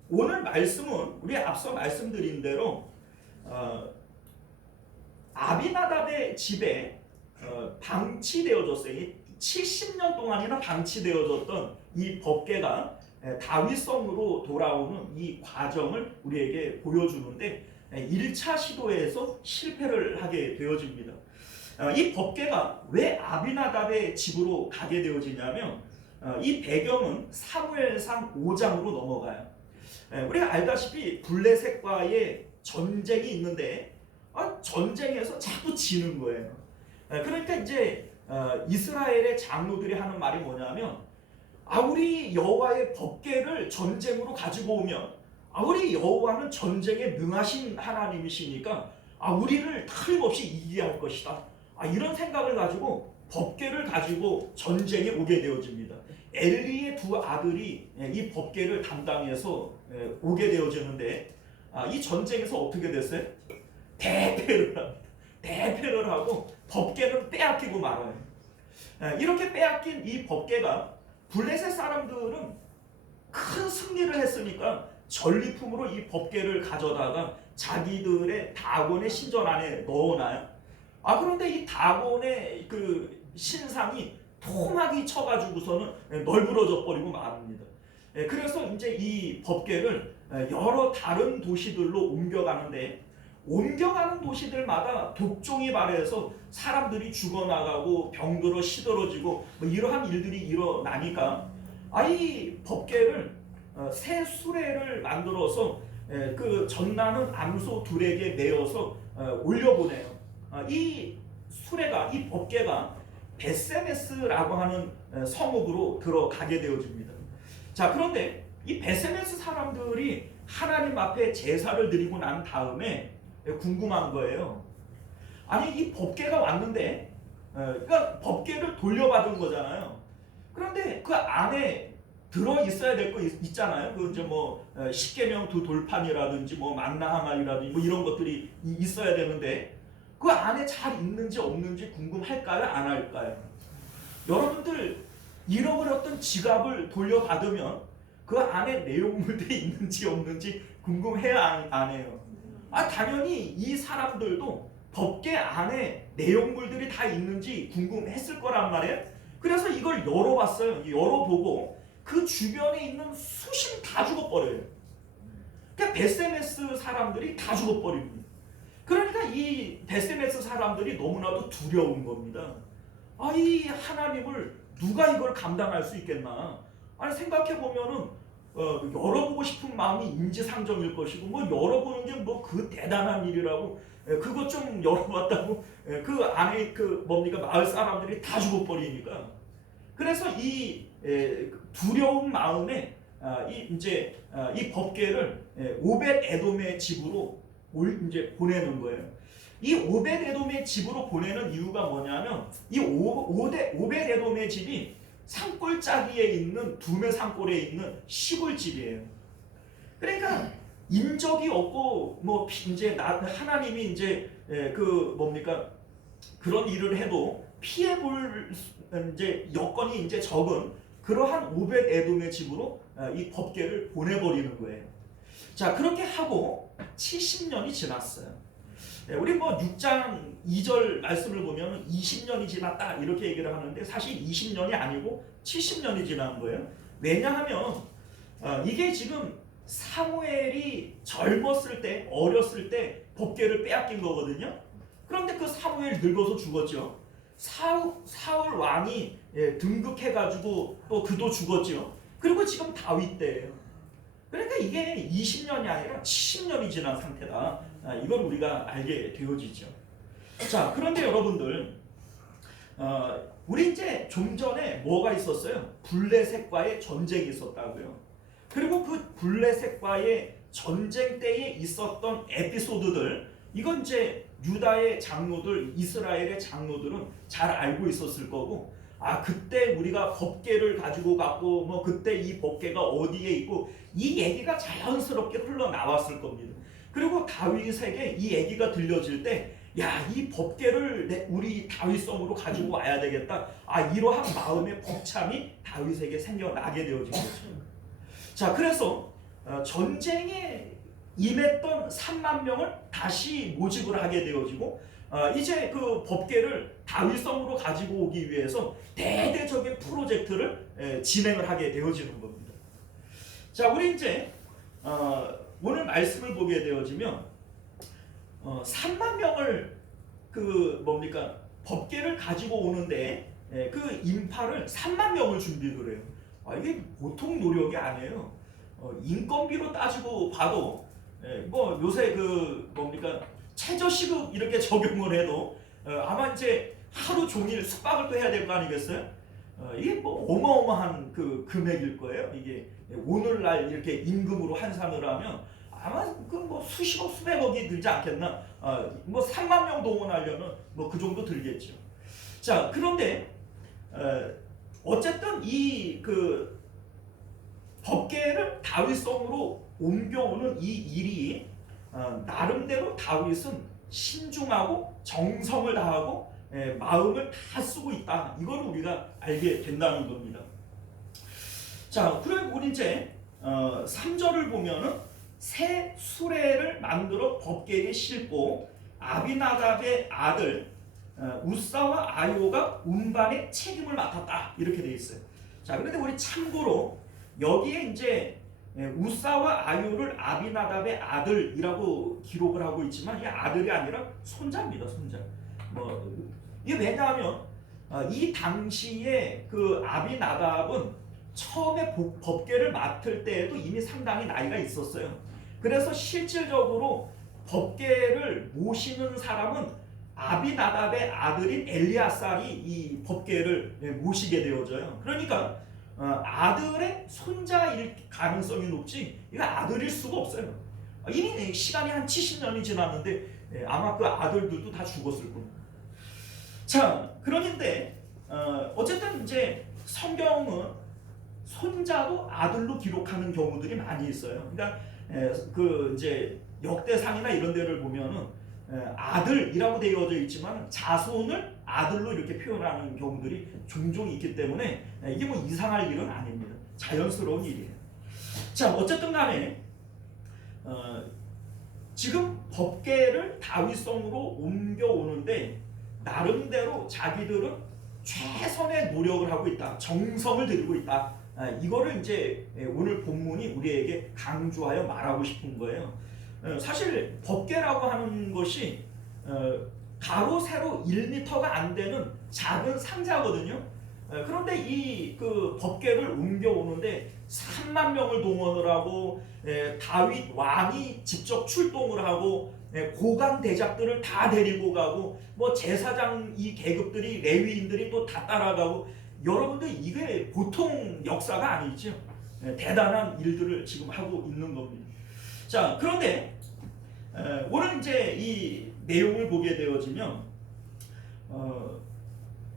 오늘 말씀은 우리 앞서 말씀드린 대로 아비나답의 집에 방치되어졌어요. 70년 동안이나 방치되어졌던 이 법궤가 다윗성으로 돌아오는 이 과정을 우리에게 보여주는데 1차 시도에서 실패를 하게 되어집니다. 이 법궤가 왜 아비나답의 집으로 가게 되어지냐면 이 배경은 사무엘상 5장으로 넘어가요. 우리가 알다시피 블레셋과의 전쟁이 있는데 전쟁에서 자꾸 지는 거예요. 그러니까 이제 이스라엘의 장로들이 하는 말이 뭐냐면 우리 여호와의 법궤를 전쟁으로 가지고 오면 우리 여호와는 전쟁에 능하신 하나님이시니까 우리를 틀림없이 이기게 할 것이다. 이런 생각을 가지고 법궤를 가지고 전쟁에 오게 되어집니다. 엘리의 두 아들이 이 법궤를 담당해서 오게 되어지는데 이 전쟁에서 어떻게 됐어요? 대패를 합니다. 대패를 하고 법궤를 빼앗기고 말아요. 이렇게 빼앗긴 이 법궤가 블레셋 사람들은 큰 승리를 했으니까 전리품으로 이 법궤를 가져다가 자기들의 다곤의 신전 안에 넣어놔요. 그런데 이 다곤의 그 신상이 토막이 쳐가지고서는 널브러져 버리고 말합니다. 그래서 이제 이 법궤를 여러 다른 도시들로 옮겨가는데 옮겨가는 도시들마다 독종이 발해서 사람들이 죽어나가고 병들어 시들어지고 이러한 일들이 일어나니까 이 법궤를 새 수레를 만들어서 그 전나는 암소 둘에게 메어서 올려보내요. 이 수레가 이 법궤가 베세메스라고 하는 성읍으로 들어가게 되어집니다. 자, 그런데 이 베세메스 사람들이 하나님 앞에 제사를 드리고 난 다음에 궁금한 거예요. 이 법궤가 왔는데 그러니까 법궤를 돌려받은 거잖아요. 그런데 그 안에 들어 있어야 될 거 있잖아요. 그 이제 뭐 십계명 두 돌판이라든지 뭐 만나 항아리라든지 뭐 이런 것들이 있어야 되는데 그 안에 잘 있는지 없는지 궁금할까요? 안 할까요? 여러분들 잃어버렸던 지갑을 돌려받으면 그 안에 내용물들이 있는지 없는지 궁금해야 안 해요? 당연히 이 사람들도 법궤 안에 내용물들이 다 있는지 궁금했을 거란 말이에요. 그래서 이걸 열어봤어요. 열어보고 그 주변에 있는 수십 다 죽어버려요. 그러니까 베세메스 사람들이 다 죽어버립니다. 그러니까 이 베세메스 사람들이 너무나도 두려운 겁니다. 이 하나님을 누가 이걸 감당할 수 있겠나? 생각해 보면은 열어보고 싶은 마음이 인지상정일 것이고 뭐 열어보는 게 뭐 그 대단한 일이라고 그것 좀 열어봤다고 그 안에 그 뭡니까 마을 사람들이 다 죽어버리니까 그래서 이 두려운 마음에 이 법궤를 오벳 에돔의 집으로 이제 보내는 거예요. 이 오벳 에돔의 집으로 보내는 이유가 뭐냐면 이 오벳 에돔의 집이 산골짜기에 있는 두메 산골에 있는 시골집이에요. 그러니까 인적이 없고 뭐 이제 하나님이 이제 그 뭡니까 그런 일을 해도 피해 볼 이제 여건이 이제 적은 그러한 오벳 에돔의 집으로 이 법궤를 보내버리는 거예요. 자, 그렇게 하고 70년이 지났어요. 우리 뭐 6장 2절 말씀을 보면 20년이 지났다 이렇게 얘기를 하는데 사실 20년이 아니고 70년이 지난 거예요. 왜냐하면 이게 지금 사무엘이 젊었을 때 어렸을 때 법궤를 빼앗긴 거거든요. 그런데 그 사무엘 늙어서 죽었죠. 사울 왕이 등극해가지고 또 그도 죽었죠. 그리고 지금 다윗 때예요. 그러니까 이게 20년이 아니라 70년이 지난 상태다. 이걸 우리가 알게 되어지죠. 자, 그런데 여러분들 우리 이제 좀 전에 뭐가 있었어요? 블레셋과의 전쟁이 있었다고요. 그리고 그 블레셋과의 전쟁 때에 있었던 에피소드들 이건 이제 유다의 장로들, 이스라엘의 장로들은 잘 알고 있었을 거고 그때 우리가 법궤를 가지고 갔고 뭐 그때 이 법궤가 어디에 있고 이 얘기가 자연스럽게 흘러나왔을 겁니다. 그리고 다윗에게 이 얘기가 들려질 때 이 법궤를 우리 다윗성으로 가지고 와야 되겠다. 이러한 마음의 벅참이 다윗에게 생겨나게 되어진 거죠. 자, 그래서 전쟁에 임했던 3만 명을 다시 모집을 하게 되어지고 이제 그 법궤를 다윗성으로 가지고 오기 위해서 대대적인 프로젝트를 진행을 하게 되어지는 겁니다. 자, 우리 이제 오늘 말씀을 보게 되어지면 3만 명을 그 뭡니까 법궤를 가지고 오는데 그 인파를 3만 명을 준비를 해요. 이게 보통 노력이 아니에요. 인건비로 따지고 봐도 뭐 요새 그 뭡니까 최저시급 이렇게 적용을 해도 아마 이제 하루 종일 숙박을 또 해야 될 거 아니겠어요? 이게 뭐 어마어마한 그 금액일 거예요. 이게 오늘날 이렇게 임금으로 환산을 하면 아마 그 뭐 수십억 수백억이 들지 않겠나? 뭐 3만 명 동원하려면 뭐 그 정도 들겠죠. 자, 그런데 어쨌든 이 그 법궤를 다윗성으로 옮겨오는 이 일이 나름대로 다윗은 신중하고 정성을 다하고 마음을 다 쓰고 있다. 이걸 우리가 알게 된다는 겁니다. 자, 그리고 우리 이제 3절을 보면은 새 수레를 만들어 법궤에 싣고 아비나답의 아들 우사와 아요가 운반의 책임을 맡았다. 이렇게 되어 있어요. 자, 그런데 우리 참고로 여기에 이제 우사와 아요를 아비나답의 아들이라고 기록을 하고 있지만 이 아들이 아니라 손자입니다. 손자. 이게 왜냐하면 이 당시에 그 아비나답은 처음에 법궤를 맡을 때에도 이미 상당히 나이가 있었어요. 그래서 실질적으로 법궤를 모시는 사람은 아비나답의 아들인 엘리아살이 이 법궤를 모시게 되어져요. 그러니까 아들의 손자일 가능성이 높지 이거 아들일 수가 없어요. 이미 시간이 한 70년이 지났는데 아마 그 아들들도 다 죽었을 겁니다. 자, 그런데 어쨌든 이제 성경은 손자도 아들로 기록하는 경우들이 많이 있어요. 그러니까 그 이제 역대상이나 이런 데를 보면은 아들이라고 되어져 있지만 자손을 아들로 이렇게 표현하는 경우들이 종종 있기 때문에 이게 뭐 이상할 일은 아닙니다. 자연스러운 일이에요. 자, 어쨌든 간에 지금 법궤를 다윗성으로 옮겨오는데 나름대로 자기들은 최선의 노력을 하고 있다. 정성을 들이고 있다. 이거를 이제 오늘 본문이 우리에게 강조하여 말하고 싶은 거예요. 사실 법궤라고 하는 것이 가로 세로 1m가 안 되는 작은 상자거든요. 그런데 이 그 법궤를 옮겨오는데 3만 명을 동원을 하고 다윗 왕이 직접 출동을 하고 고관 대작들을 다 데리고 가고 뭐 제사장 이 계급들이 레위인들이 또 다 따라가고 여러분들 이게 보통 역사가 아니죠. 대단한 일들을 지금 하고 있는 겁니다. 자, 그런데 오늘 이제 이 내용을 보게 되어지면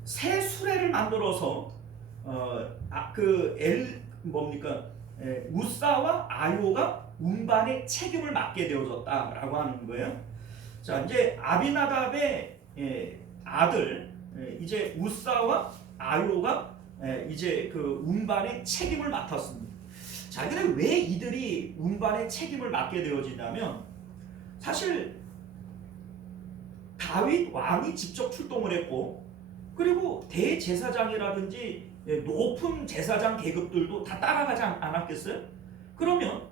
새 수레를 만들어서 우사와 아요가 운반의 책임을 맡게 되어졌다라고 하는 거예요. 자, 이제 아비나답의 아들 이제 우사와 아요가 이제 그 운반의 책임을 맡았습니다. 자, 근데 왜 이들이 운반의 책임을 맡게 되어지냐면 사실 다윗 왕이 직접 출동을 했고 그리고 대제사장이라든지 높은 제사장 계급들도 다 따라가지 않았겠어요? 그러면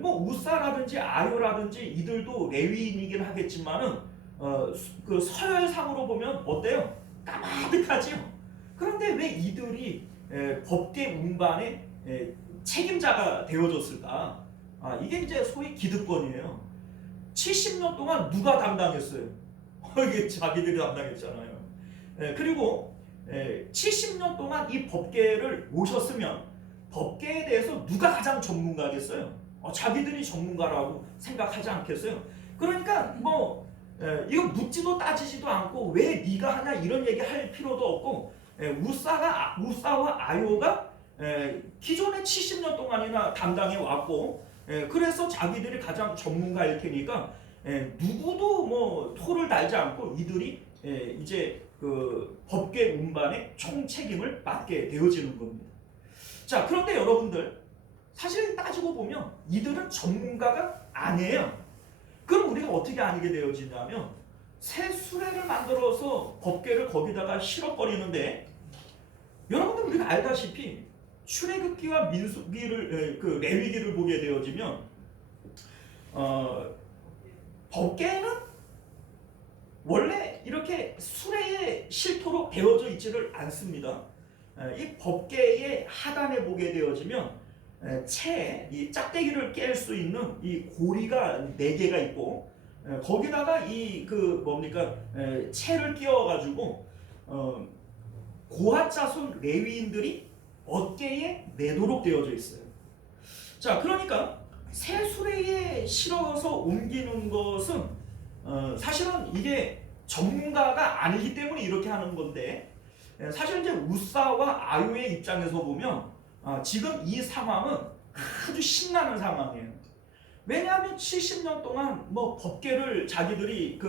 뭐 우사라든지 아요라든지 이들도 레위인이긴 하겠지만은 그 서열상으로 보면 어때요? 까마득하지요. 그런데 왜 이들이 법궤 운반의 책임자가 되어졌을까? 이게 이제 소위 기득권이에요. 70년 동안 누가 담당했어요? 이게 자기들이 담당했잖아요. 그리고 70년 동안 이 법궤를 모셨으면 법궤에 대해서 누가 가장 전문가겠어요? 자기들이 전문가라고 생각하지 않겠어요? 그러니까 뭐 이거 묻지도 따지지도 않고 왜 네가 하냐 이런 얘기 할 필요도 없고 우사와 아요가 기존에 70년 동안이나 담당해 왔고 그래서 자기들이 가장 전문가일 테니까 누구도 뭐 토를 달지 않고 이들이 이제 그 법궤 운반의 총 책임을 맡게 되어지는 겁니다. 자, 그런데 여러분들 사실 따지고 보면 이들은 전문가가 아니에요. 그럼 우리가 어떻게 알게 되어지냐면 새 수레를 만들어서 법궤를 거기다가 실어버리는데 여러분들 우리가 알다시피 출애굽기와 민수기를 그 레위기를 보게 되어지면 법궤는 원래 이렇게 수레에 실토록 되어져 있지를 않습니다. 이 법궤의 하단에 보게 되어지면 이 짝대기를 깰 수 있는 이 고리가 4개가 있고, 거기다가 이 채를 끼워가지고 고핫 자손 레위인들이 어깨에 매도록 되어져 있어요. 자, 그러니까 새 수레에 실어서 옮기는 것은 사실은 이게 전문가가 아니기 때문에 이렇게 하는 건데, 사실 이제 우사와 아유의 입장에서 보면 지금 이 상황은 아주 신나는 상황이에요. 왜냐하면 70년 동안 뭐 법궤를 자기들이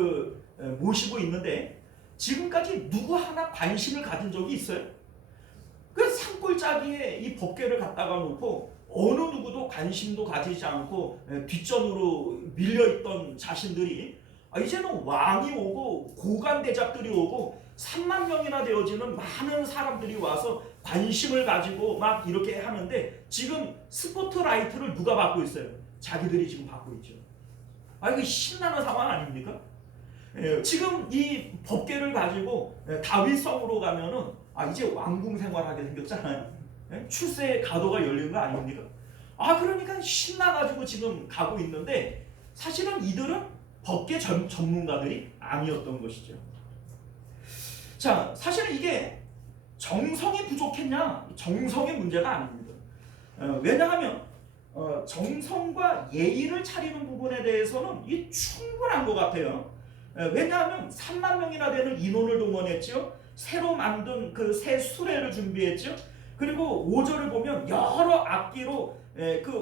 모시고 있는데 지금까지 누구 하나 관심을 가진 적이 있어요? 그 산골짜기에 이 법궤를 갖다가 놓고 어느 누구도 관심도 가지지 않고 뒷전으로 밀려있던 자신들이 이제는 왕이 오고 고관대작들이 오고 3만 명이나 되어지는 많은 사람들이 와서 관심을 가지고 막 이렇게 하는데, 지금 스포트라이트를 누가 받고 있어요? 자기들이 지금 받고 있죠. 이거 신나는 상황 아닙니까? 지금 이 법궤를 가지고 다윗성으로 가면은 이제 왕궁 생활하게 생겼잖아요. 출세의 가도가 열리는 거 아닙니까? 그러니까 신나가지고 지금 가고 있는데, 사실은 이들은 법궤 전문가들이 아니었던 것이죠. 자, 사실은 이게 정성이 부족했냐? 정성의 문제가 아닙니다. 왜냐하면 정성과 예의를 차리는 부분에 대해서는 이 충분한 것 같아요. 왜냐하면 3만 명이나 되는 인원을 동원했죠. 새로 만든 그 새 수레를 준비했죠. 그리고 5절을 보면 여러 악기로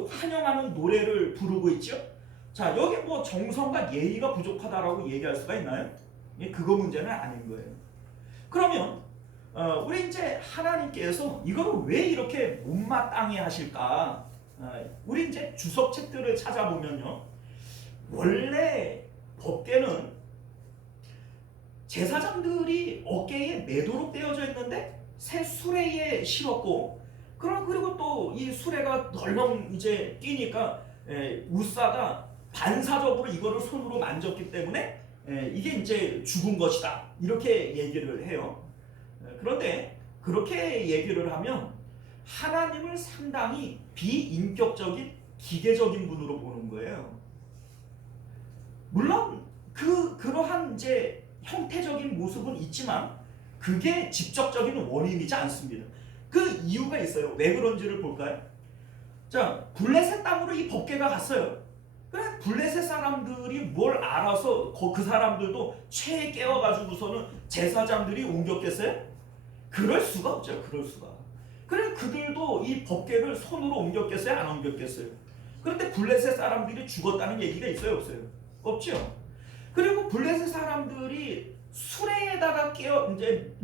환영하는 노래를 부르고 있죠. 자, 여기 뭐 정성과 예의가 부족하다라고 얘기할 수가 있나요? 그거 문제는 아닌 거예요. 그러면 우리 이제 하나님께서 이거를 왜 이렇게 못마땅해 하실까? 우리 이제 주석책들을 찾아보면요, 원래 법궤는 제사장들이 어깨에 매도록 되어져 있는데 새 수레에 실었고, 그리고 또 이 수레가 덜렁 이제 뛰니까 우사가 반사적으로 이거를 손으로 만졌기 때문에 이게 이제 죽은 것이다, 이렇게 얘기를 해요. 그런데 그렇게 얘기를 하면 하나님을 상당히 비인격적인 기계적인 분으로 보는 거예요. 물론 그러한 이제 형태적인 모습은 있지만 그게 직접적인 원인이지 않습니다. 그 이유가 있어요. 왜 그런지를 볼까요? 자, 블레셋 땅으로 이 법궤가 갔어요. 그래, 블레셋 사람들이 뭘 알아서 그 사람들도 채에 깨워가지고서는 제사장들이 옮겼겠어요? 그럴 수가 없죠. 그럴 수가. 그래, 그들도 이 법궤를 손으로 옮겼겠어요? 안 옮겼겠어요? 그런데 블레셋 사람들이 죽었다는 얘기가 있어요? 없어요? 없죠. 그리고 블레셋 사람들이 수레에다가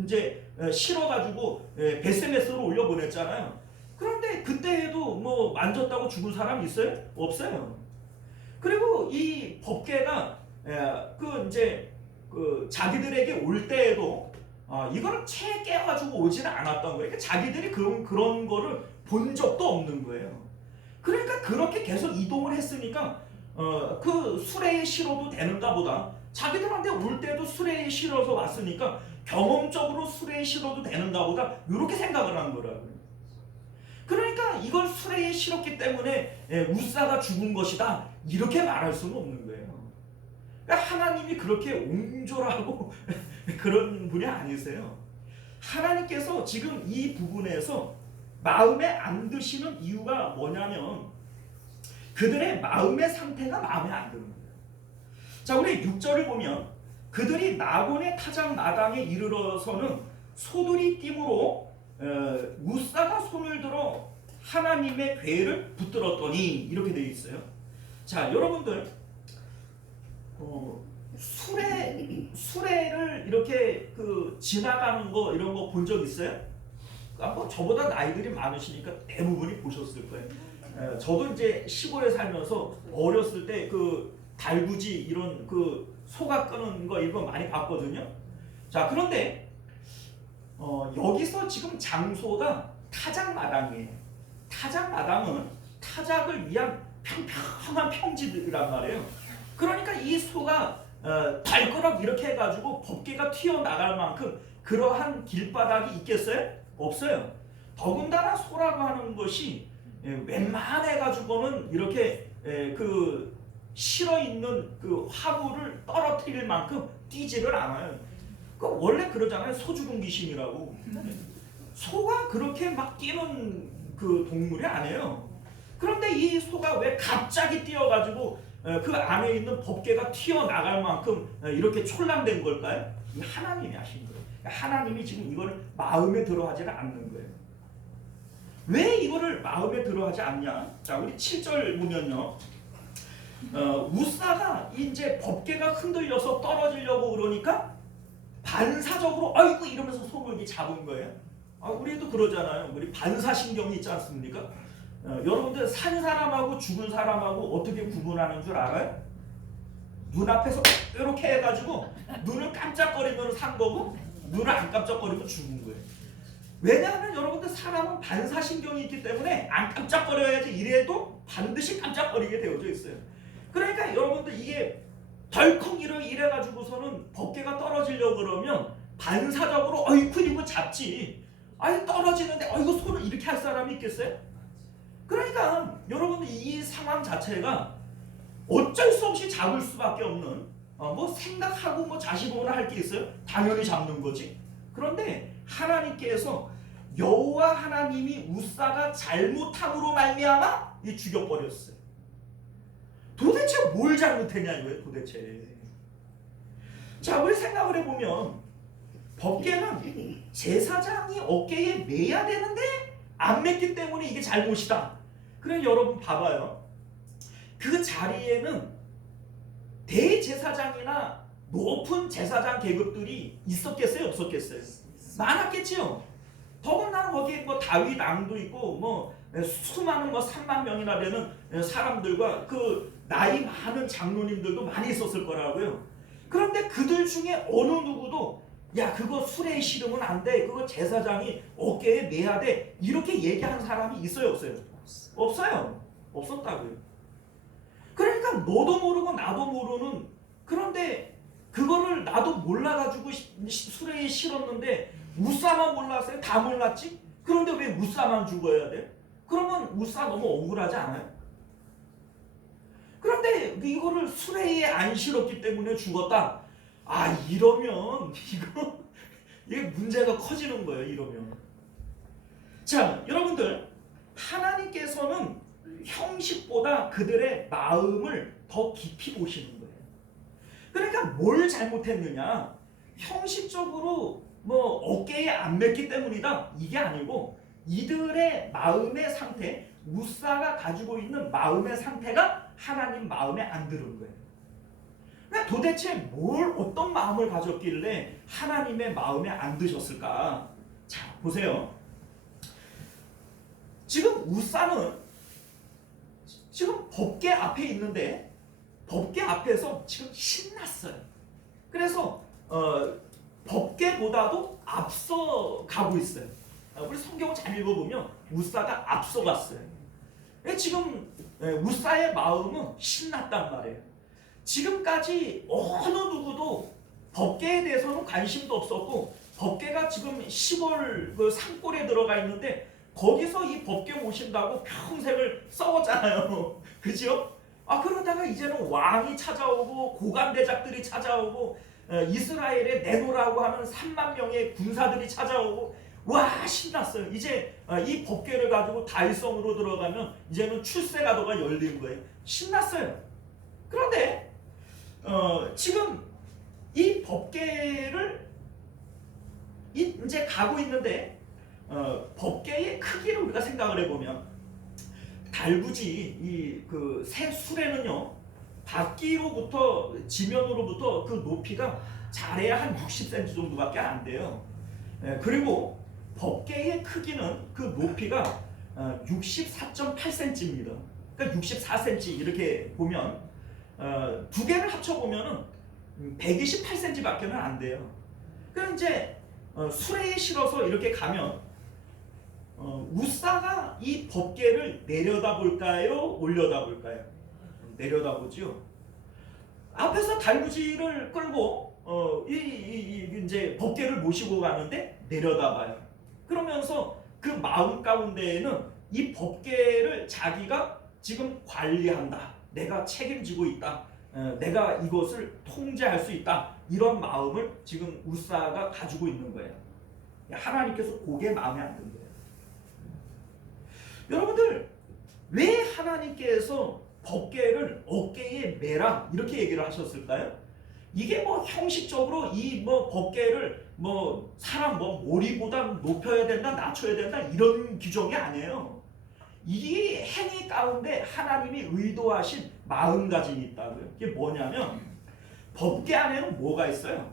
이제 실어가지고 베세메스로 올려보냈잖아요. 그런데 그때에도 뭐 만졌다고 죽은 사람이 있어요? 없어요. 그리고 이 법궤가 자기들에게 올 때에도 이거를 채에 깨가지고 오지는 않았던 거예요. 그러니까 자기들이 그런 거를 본 적도 없는 거예요. 그러니까 그렇게 계속 이동을 했으니까 그 수레에 실어도 되는가 보다. 자기들한테 올 때도 수레에 실어서 왔으니까 경험적으로 수레에 실어도 되는가 보다, 이렇게 생각을 한 거라고요. 그러니까 이걸 수레에 실었기 때문에 우사가 죽은 것이다, 이렇게 말할 수는 없는 거예요. 그러니까 하나님이 그렇게 옹졸하고 그런 분이 아니세요. 하나님께서 지금 이 부분에서 마음에 안 드시는 이유가 뭐냐면 그들의 마음의 상태가 마음에 안 드는 거예요. 자, 우리 6절을 보면 그들이 나곤의 타작 마당에 이르러서는 소들이 띠므로 우사가 손을 들어 하나님의 궤를 붙들었더니, 이렇게 되어 있어요. 자, 여러분들 수레를 이렇게 지나가는 거 이런 거 본 적 있어요? 뭐 저보다 나이들이 많으시니까 대부분이 보셨을 거예요. 저도 이제 시골에 살면서 어렸을 때 달구지 이런 소가 끄는 거 이런 거 많이 봤거든요. 자, 그런데 여기서 지금 장소가 타작마당이에요. 타작마당은 타작을 위한 평평한 평지들이란 말이에요. 그러니까 이 소가 발가락 이렇게 해가지고 법궤가 튀어나갈 만큼 그러한 길바닥이 있겠어요? 없어요. 더군다나 소라고 하는 것이 웬만해가지고는 이렇게 그 실어 있는 그 화물을 떨어뜨릴 만큼 뛰지를 않아요. 그 원래 그러잖아요. 소 죽은 귀신이라고. 소가 그렇게 막 뛰는 그 동물이 아니에요. 그런데 이 소가 왜 갑자기 뛰어가지고 그 안에 있는 법궤가 튀어나갈 만큼 이렇게 촐랑된 걸까요? 이 하나님이 하신 거예요. 하나님이 지금 이거를 마음에 들어하지는 않는 거예요. 왜 이거를 마음에 들어하지 않냐? 자, 우리 7절 보면요. 우사가 이제 법궤가 흔들려서 떨어지려고 그러니까 반사적으로 아이고 이러면서 손을 잡은 거예요. 우리도 그러잖아요. 우리 반사신경이 있지 않습니까? 여러분들 산 사람하고 죽은 사람하고 어떻게 구분하는 줄 알아요? 눈앞에서 이렇게 해가지고 눈을 깜짝거리면 산 거고 눈을 안 깜짝거리면 죽은 거예요. 왜냐하면 여러분들 사람은 반사신경이 있기 때문에 안 깜짝거려야지 이래도 반드시 깜짝거리게 되어져 있어요. 그러니까 여러분들 이게 덜컥 이래가지고서는 법궤가 떨어지려고 그러면 반사적으로 어이쿠 이거 잡지. 아니 떨어지는데 이거 손을 이렇게 할 사람이 있겠어요? 그러니까 여러분들 이 상황 자체가 어쩔 수 없이 잡을 수밖에 없는 뭐 생각하고 뭐 자시고나 할 게 있어요? 당연히 잡는 거지. 그런데 하나님께서 여호와 하나님이 우사가 잘못함으로 말미암아 이 죽여버렸어요. 도대체 뭘 잘못했냐 이거예요 도대체. 자, 우리 생각을 해보면 법궤는 제사장이 어깨에 매야 되는데 안 맸기 때문에 이게 잘못이다. 그럼 여러분 봐봐요. 그 자리에는 대제사장이나 높은 제사장 계급들이 있었겠어요? 없었겠어요? 많았겠지요. 더군다나 거기에 뭐 다윗 왕도 있고 뭐 수많은 뭐 3만 명이나 되는 사람들과 그 나이 많은 장로님들도 많이 있었을 거라고요. 그런데 그들 중에 어느 누구도 야 그거 수레에 실으면 안 돼. 그거 제사장이 어깨에 매야 돼. 이렇게 얘기하는 사람이 있어요? 없어요? 없어요. 없었다고요. 그러니까 너도 모르고 나도 모르는 그런데 그거를 나도 몰라가지고 수레에 실었는데 우사만 몰랐어요? 다 몰랐지? 그런데 왜 우사만 죽어야 돼? 그러면 우사 너무 억울하지 않아요? 그런데 이거를 수레에 안 실었기 때문에 죽었다. 이러면 이게 문제가 커지는 거예요. 이러면. 자, 여러분들 하나님께서는 형식보다 그들의 마음을 더 깊이 보시는 거예요. 그러니까 뭘 잘못했느냐? 형식적으로 뭐 어깨에 안 맸기 때문이다. 이게 아니고 이들의 마음의 상태, 우사가 가지고 있는 마음의 상태가 하나님 마음에 안 드는 거예요. 그러니까 도대체 어떤 마음을 가졌길래 하나님의 마음에 안 드셨을까? 자, 보세요. 지금 우사는 지금 법궤 앞에 있는데 법궤 앞에서 지금 신났어요. 그래서 법궤보다도 앞서 가고 있어요. 우리 성경을 잘 읽어보면 우사가 앞서갔어요. 지금 우사의 마음은 신났단 말이에요. 지금까지 어느 누구도 법궤에 대해서는 관심도 없었고 법궤가 지금 시골 그 산골에 들어가 있는데 거기서 이 법궤 모신다고 평생을 썩었잖아요. 그죠? 그러다가 이제는 왕이 찾아오고 고관대작들이 찾아오고 이스라엘에 내놓으라고 하는 3만 명의 군사들이 찾아오고 와 신났어요. 이제 이 법궤를 가지고 다윗성으로 들어가면 이제는 출세가도가 열린 거예요. 신났어요. 그런데 지금 이 법궤를 이제 가고 있는데 법궤의 크기를 우리가 생각을 해보면 달구지 이 그 새 수레는요 바퀴로부터 지면으로부터 그 높이가 잘해야 한 60cm 정도밖에 안 돼요. 그리고 법궤의 크기는 그 높이가 64.8cm입니다. 그러니까 64cm 이렇게 보면 두 개를 합쳐보면은 128cm밖에는 안 돼요. 그럼 이제 수레에 실어서 이렇게 가면 우사가 이 법궤를 내려다 볼까요? 올려다 볼까요? 내려다 보죠. 앞에서 달구지를 끌고 이제 법궤를 모시고 가는데 내려다봐요. 그러면서 그 마음 가운데에는 이 법궤를 자기가 지금 관리한다. 내가 책임지고 있다. 내가 이것을 통제할 수 있다. 이런 마음을 지금 우사가 가지고 있는 거예요. 하나님께서 그게 마음에 안 든 거예요. 여러분들, 왜 하나님께서 법궤를 어깨에 매라 이렇게 얘기를 하셨을까요? 이게 뭐 형식적으로 이 뭐 법궤를 뭐 사람 뭐 머리보다 높여야 된다, 낮춰야 된다 이런 규정이 아니에요. 이 행위 가운데 하나님이 의도하신 마음가짐이 있다고요. 이게 뭐냐면 법궤 안에는 뭐가 있어요?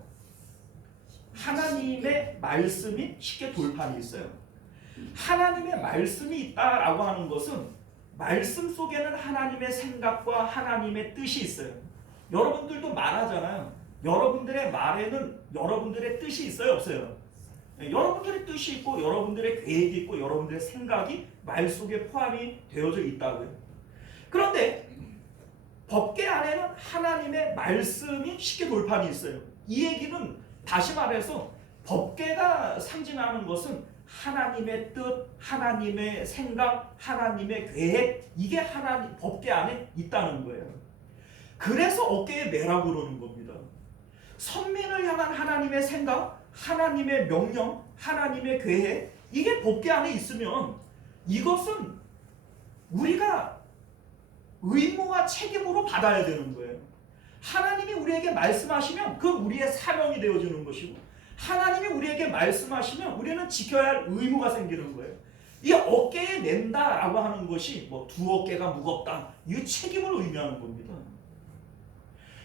하나님의 말씀이 쉽게 돌판이 있어요. 하나님의 말씀이 있다라고 하는 것은 말씀 속에는 하나님의 생각과 하나님의 뜻이 있어요. 여러분들도 말하잖아요. 여러분들의 말에는 여러분들의 뜻이 있어요, 없어요? 여러분들의 뜻이 있고 여러분들의 계획이 있고 여러분들의 생각이 말 속에 포함이 되어져 있다고요. 그런데 법궤 안에는 하나님의 말씀이 쉽게 돌판이 있어요. 이 얘기는 다시 말해서 법궤가 상징하는 것은 하나님의 뜻, 하나님의 생각, 하나님의 계획, 이게 하나님 법궤 안에 있다는 거예요. 그래서 어깨에 매라고 그러는 겁니다. 선민을 향한 하나님의 생각, 하나님의 명령, 하나님의 계획, 이게 법궤 안에 있으면 이것은 우리가 의무와 책임으로 받아야 되는 거예요. 하나님이 우리에게 말씀하시면 그 우리의 사명이 되어지는 것이고, 하나님이 우리에게 말씀하시면 우리는 지켜야 할 의무가 생기는 거예요. 이 어깨에 낸다라고 하는 것이 뭐 두 어깨가 무겁다, 이 책임을 의미하는 겁니다.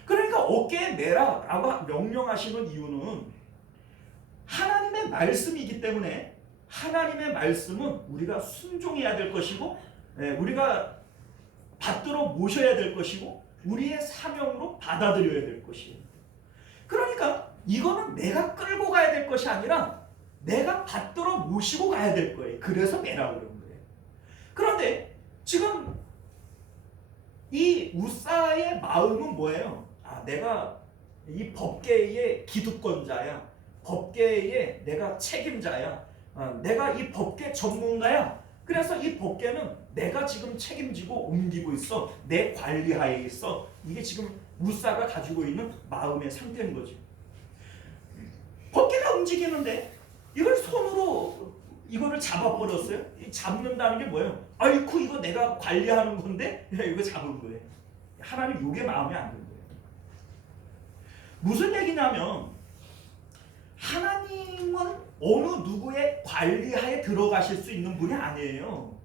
그러니까 어깨에 매라라고 명령하시는 이유는 하나님의 말씀이기 때문에 하나님의 말씀은 우리가 순종해야 될 것이고, 우리가 받들어 모셔야 될 것이고, 우리의 사명으로 받아들여야 될 것이에요. 그러니까 이거는 내가 끌고 가야 될 것이 아니라 내가 받들어 모시고 가야 될 거예요. 그래서 매라고 그런 거예요. 그런데 지금 이 우사의 마음은 뭐예요? 내가 이 법궤의 기득권자야. 법궤의 내가 책임자야. 내가 이 법궤 전문가야. 그래서 이 법궤는 내가 지금 책임지고 옮기고 있어. 내 관리하에 있어. 이게 지금 우사가 가지고 있는 마음의 상태인 거죠. 법궤가 움직이는데 이걸 손으로 이거를 잡아버렸어요. 잡는다는 게 뭐예요? 아이쿠, 이거 내가 관리하는 건데 이거 잡은 거예요. 하나님 이게 마음에 안 드는 거예요. 무슨 얘기냐면 하나님은 어느 누구의 관리하에 들어가실 수 있는 분이 아니에요.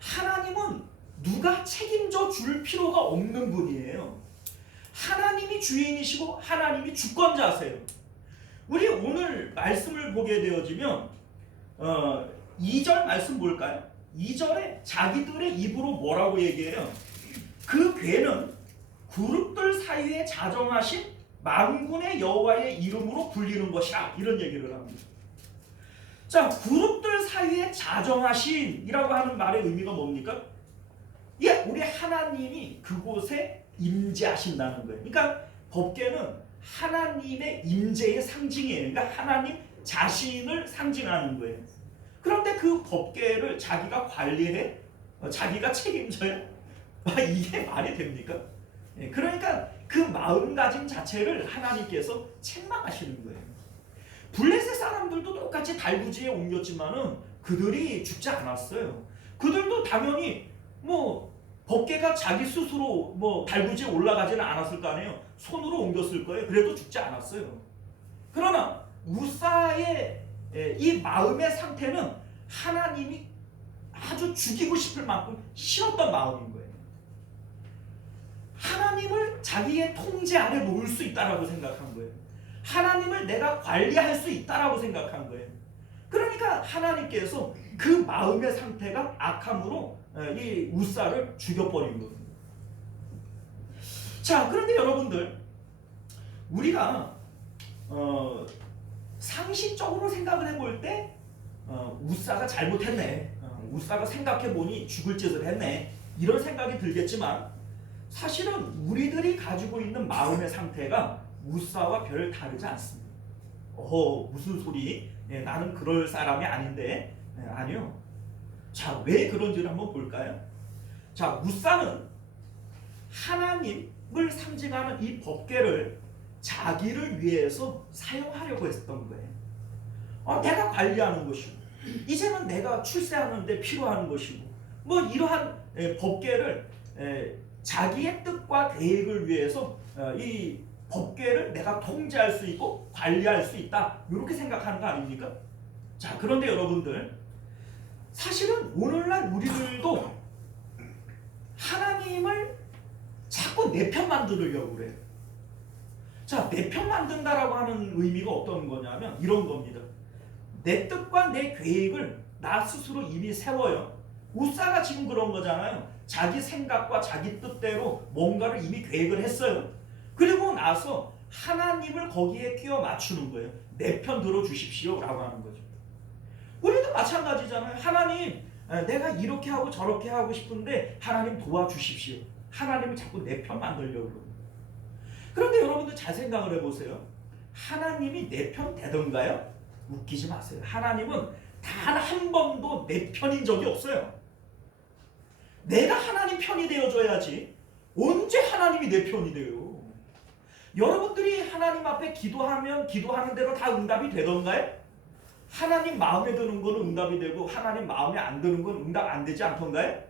하나님은 누가 책임져 줄 필요가 없는 분이에요. 하나님이 주인이시고 하나님이 주권자세요. 우리 오늘 말씀을 보게 되어지면 2절 말씀 볼까요? 2절에 자기들의 입으로 뭐라고 얘기해요? 그 괴는 그룹들 사이에 자정하신 만군의 여호와의 이름으로 불리는 것이라, 이런 얘기를 합니다. 자, 그룹들 사이에 자정하신이라고 하는 말의 의미가 뭡니까? 우리 하나님이 그곳에 임재하신다는 거예요. 그러니까 법궤는 하나님의 임재의 상징이에요. 그러니까 하나님 자신을 상징하는 거예요. 그런데 그 법궤를 자기가 관리해? 자기가 책임져요? 이게 말이 됩니까? 그러니까 그 마음가짐 자체를 하나님께서 책망하시는 거예요. 블레셋 사람들도 똑같이 달구지에 옮겼지만은 그들이 죽지 않았어요. 그들도 당연히 뭐 법궤가 자기 스스로 뭐 달구지에 올라가지는 않았을 거 아니에요. 손으로 옮겼을 거예요. 그래도 죽지 않았어요. 그러나 우사의 이 마음의 상태는 하나님이 아주 죽이고 싶을 만큼 싫었던 마음인 거예요. 하나님을 자기의 통제 아래 놓을 수 있다라고 생각한 거예요. 하나님을 내가 관리할 수 있다라고 생각한 거예요. 그러니까 하나님께서 그 마음의 상태가 악함으로 이 우사를 죽여버린 거예요. 자, 그런데 여러분들, 우리가 상식적으로 생각을 해볼 때 우사가 잘못했네, 우사가 생각해보니 죽을 짓을 했네, 이런 생각이 들겠지만 사실은 우리들이 가지고 있는 마음의 상태가 무사와 별 다르지 않습니다. 무슨 소리? 나는 그럴 사람이 아닌데. 아니요. 자, 왜 그런지를 한번 볼까요? 자, 무사는 하나님을 상징하는 이 법궤를 자기를 위해서 사용하려고 했던 거예요. 내가 관리하는 것이고, 이제는 내가 출세하는데 필요한 것이고, 뭐 이러한 법궤를 자기의 뜻과 계획을 위해서 이 법궤를 내가 통제할 수 있고 관리할 수 있다, 이렇게 생각하는 거 아닙니까? 자, 그런데 여러분들, 사실은 오늘날 우리들도 하나님을 자꾸 내 편 만들려고 그래요. 자, 내 편 만든다라고 하는 의미가 어떤 거냐면 이런 겁니다. 내 뜻과 내 계획을 나 스스로 이미 세워요. 우사가 지금 그런 거잖아요. 자기 생각과 자기 뜻대로 뭔가를 이미 계획을 했어요. 그리고 나서 하나님을 거기에 끼워 맞추는 거예요. 내 편 들어주십시오 라고 하는 거죠. 우리도 마찬가지잖아요. 하나님, 내가 이렇게 하고 저렇게 하고 싶은데 하나님 도와주십시오. 하나님을 자꾸 내 편 만들려고 그러는 거예요. 그런데 여러분들 잘 생각을 해보세요. 하나님이 내 편 되던가요? 웃기지 마세요. 하나님은 단 한 번도 내 편인 적이 없어요. 내가 하나님 편이 되어줘야지 언제 하나님이 내 편이 돼요? 여러분들이 하나님 앞에 기도하면 기도하는 대로 다 응답이 되던가요? 하나님 마음에 드는 거는 응답이 되고 하나님 마음에 안 드는 건 응답 안 되지 않던가요?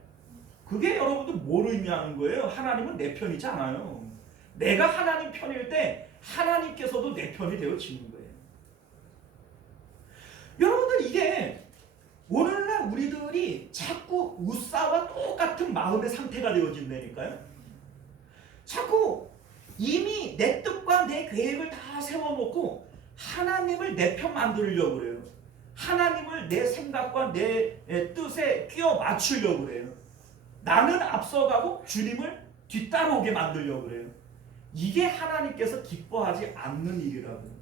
그게 여러분들 뭘 의미하는 거예요? 하나님은 내 편이지 않아요. 내가 하나님 편일 때 하나님께서도 내 편이 되어지는 거예요. 여러분들, 이게 오늘날 우리들이 자꾸 우사와 똑같은 마음의 상태가 되어진다니까요. 자꾸 이미 내 뜻과 내 계획을 다 세워놓고 하나님을 내 편 만들려고 그래요. 하나님을 내 생각과 내 뜻에 끼워 맞추려고 그래요. 나는 앞서가고 주님을 뒤따라오게 만들려고 그래요. 이게 하나님께서 기뻐하지 않는 일이라고요.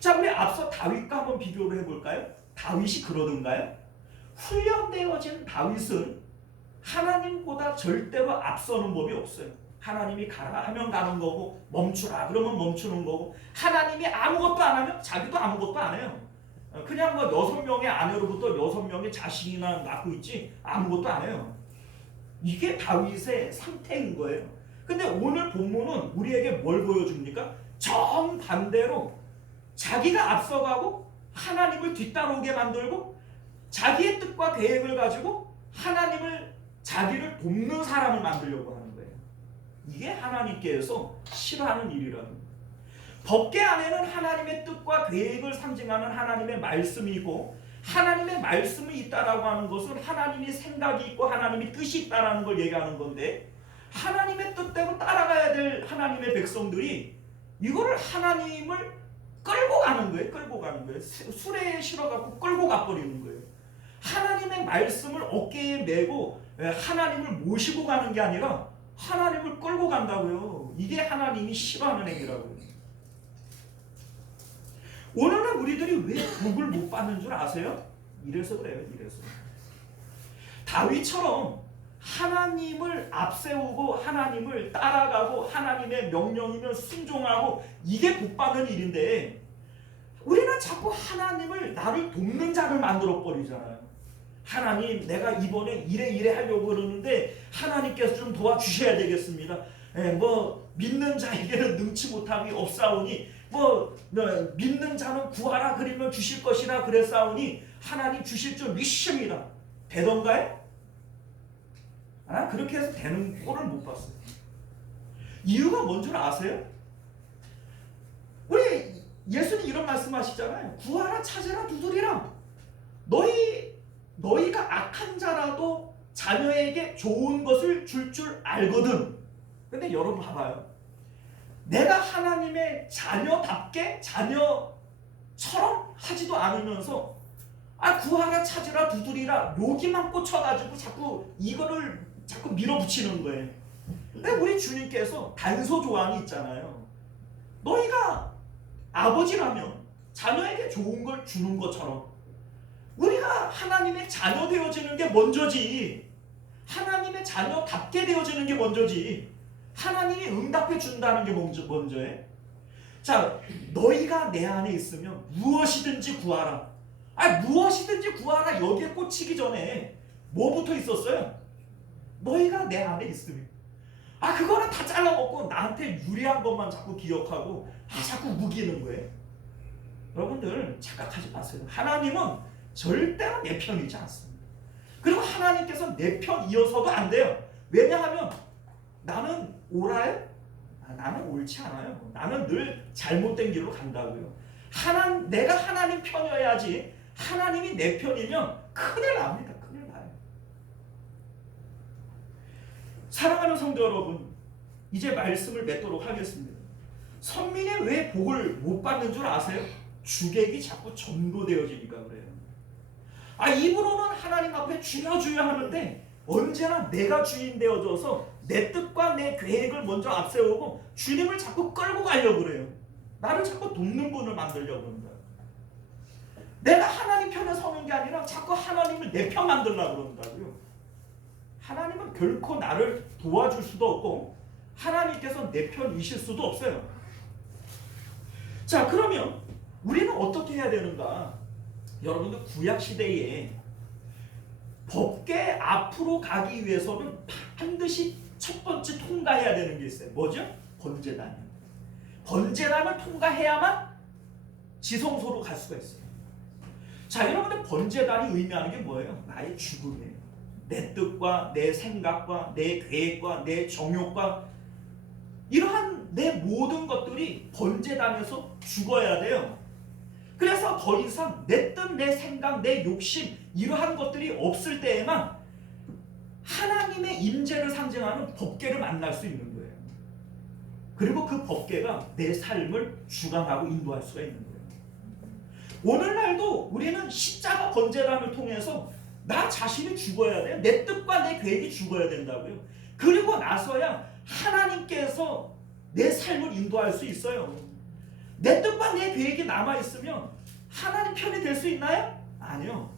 자, 우리 앞서 다윗과 한번 비교를 해볼까요? 다윗이 그러던가요? 훈련되어진 다윗은 하나님보다 절대로 앞서는 법이 없어요. 하나님이 가라 하면 가는 거고, 멈추라 그러면 멈추는 거고, 하나님이 아무것도 안 하면 자기도 아무것도 안 해요. 그냥 뭐 6명의 아내로부터 6명의 자식이나 낳고 있지 아무것도 안 해요. 이게 다윗의 상태인 거예요. 근데 오늘 본문은 우리에게 뭘 보여줍니까? 정반대로 자기가 앞서가고 하나님을 뒤따라오게 만들고 자기의 뜻과 계획을 가지고 하나님을, 자기를 돕는 사람을 만들려고 하는 거예요. 이게 하나님께서 싫어하는 일이라는 거예요. 법궤 안에는 하나님의 뜻과 계획을 상징하는 하나님의 말씀이 있고, 하나님의 말씀이 있다라고 하는 것은 하나님이 생각이 있고 하나님이 뜻이 있다라는 걸 얘기하는 건데, 하나님의 뜻대로 따라가야 될 하나님의 백성들이 이거를 하나님을 끌고 가는 거예요. 끌고 가는 거예요. 수레에 실어갖고 끌고 가버리는 거예요. 하나님의 말씀을 어깨에 메고 하나님을 모시고 가는 게 아니라 하나님을 끌고 간다고요. 이게 하나님이 싫어하는 행위라고요. 오늘날 우리들이 왜 복을 못 받는 줄 아세요? 이래서 그래요. 이래서. 다윗처럼 하나님을 앞세우고 하나님을 따라가고 하나님의 명령이면 순종하고, 이게 복 받는 일인데 우리는 자꾸 하나님을 나를 돕는 자를 만들어 버리잖아요. 하나님, 내가 이번에 이래 하려고 그러는데 하나님께서 좀 도와주셔야 되겠습니다. 뭐 믿는 자에게는 능치 못함이 없사오니, 믿는 자는 구하라 그리면 주실 것이라 그랬사오니 하나님 주실 줄 믿습니다. 되던가요? 그렇게 해서 되는 꼴을 못 봤어요. 이유가 뭔 줄 아세요? 우리 예수님 이런 말씀하시잖아요. 구하라, 찾으라, 두드리라. 너희가 악한 자라도 자녀에게 좋은 것을 줄 알거든. 근데 여러분 봐봐요. 내가 하나님의 자녀답게 자녀처럼 하지도 않으면서 구하라, 찾으라, 두드리라 여기만 꽂혀가지고 자꾸 밀어붙이는 거예요. 근데 우리 주님께서 단서 조항이 있잖아요. 너희가 아버지라면 자녀에게 좋은 걸 주는 것처럼 우리가 하나님의 자녀 되어지는 게 먼저지, 하나님의 자녀답게 되어지는 게 먼저지. 하나님이 응답해 준다는 게 먼저해. 자, 너희가 내 안에 있으면 무엇이든지 구하라. 무엇이든지 구하라. 여기에 꽂히기 전에 뭐부터 있었어요? 너희가 내 안에 있으면. 그거는 다 잘라먹고 나한테 유리한 것만 자꾸 기억하고 자꾸 우기는 거예요. 여러분들 착각하지 마세요. 하나님은 절대로 내 편이지 않습니다. 그리고 하나님께서 내 편이어서도 안 돼요. 왜냐하면 나는 옳아요? 나는 옳지 않아요. 나는 늘 잘못된 길로 간다고요. 내가 하나님 편이어야지. 하나님이 내 편이면 큰일 납니다. 큰일 나요. 사랑하는 성도 여러분, 이제 말씀을 맺도록 하겠습니다. 선민이 왜 복을 못 받는 줄 아세요? 주객이 자꾸 전도되어지니까 그래요. 입으로는 하나님 앞에 주여 주여 하는데 언제나 내가 주인 되어져서 내 뜻과 내 계획을 먼저 앞세우고 주님을 자꾸 끌고 가려고 그래요. 나를 자꾸 돕는 분을 만들려고 합니다. 내가 하나님 편에 서는 게 아니라 자꾸 하나님을 내 편 만들려고 그런다고요. 하나님은 결코 나를 도와줄 수도 없고 하나님께서 내 편이실 수도 없어요. 자, 그러면 우리는 어떻게 해야 되는가? 여러분들 구약시대에 법계 앞으로 가기 위해서는 반드시 첫 번째 통과해야 되는 게 있어요. 뭐죠? 번제단이요. 번제단을 통과해야만 지성소로 갈 수가 있어요. 자, 여러분들 번제단이 의미하는 게 뭐예요? 나의 죽음이에요. 내 뜻과 내 생각과 내 계획과 내 정욕과 이러한 내 모든 것들이 번제단에서 죽어야 돼요. 그래서 더 이상 내 뜻, 내 생각, 내 욕심 이러한 것들이 없을 때에만 하나님의 임재를 상징하는 법궤를 만날 수 있는 거예요. 그리고 그 법궤가 내 삶을 주관하고 인도할 수가 있는 거예요. 오늘날도 우리는 십자가 번제단을 통해서 나 자신이 죽어야 돼요. 내 뜻과 내 계획이 죽어야 된다고요. 그리고 나서야 하나님께서 내 삶을 인도할 수 있어요. 내 뜻과 내 계획이 남아있으면 하나님 편이 될 수 있나요? 아니요.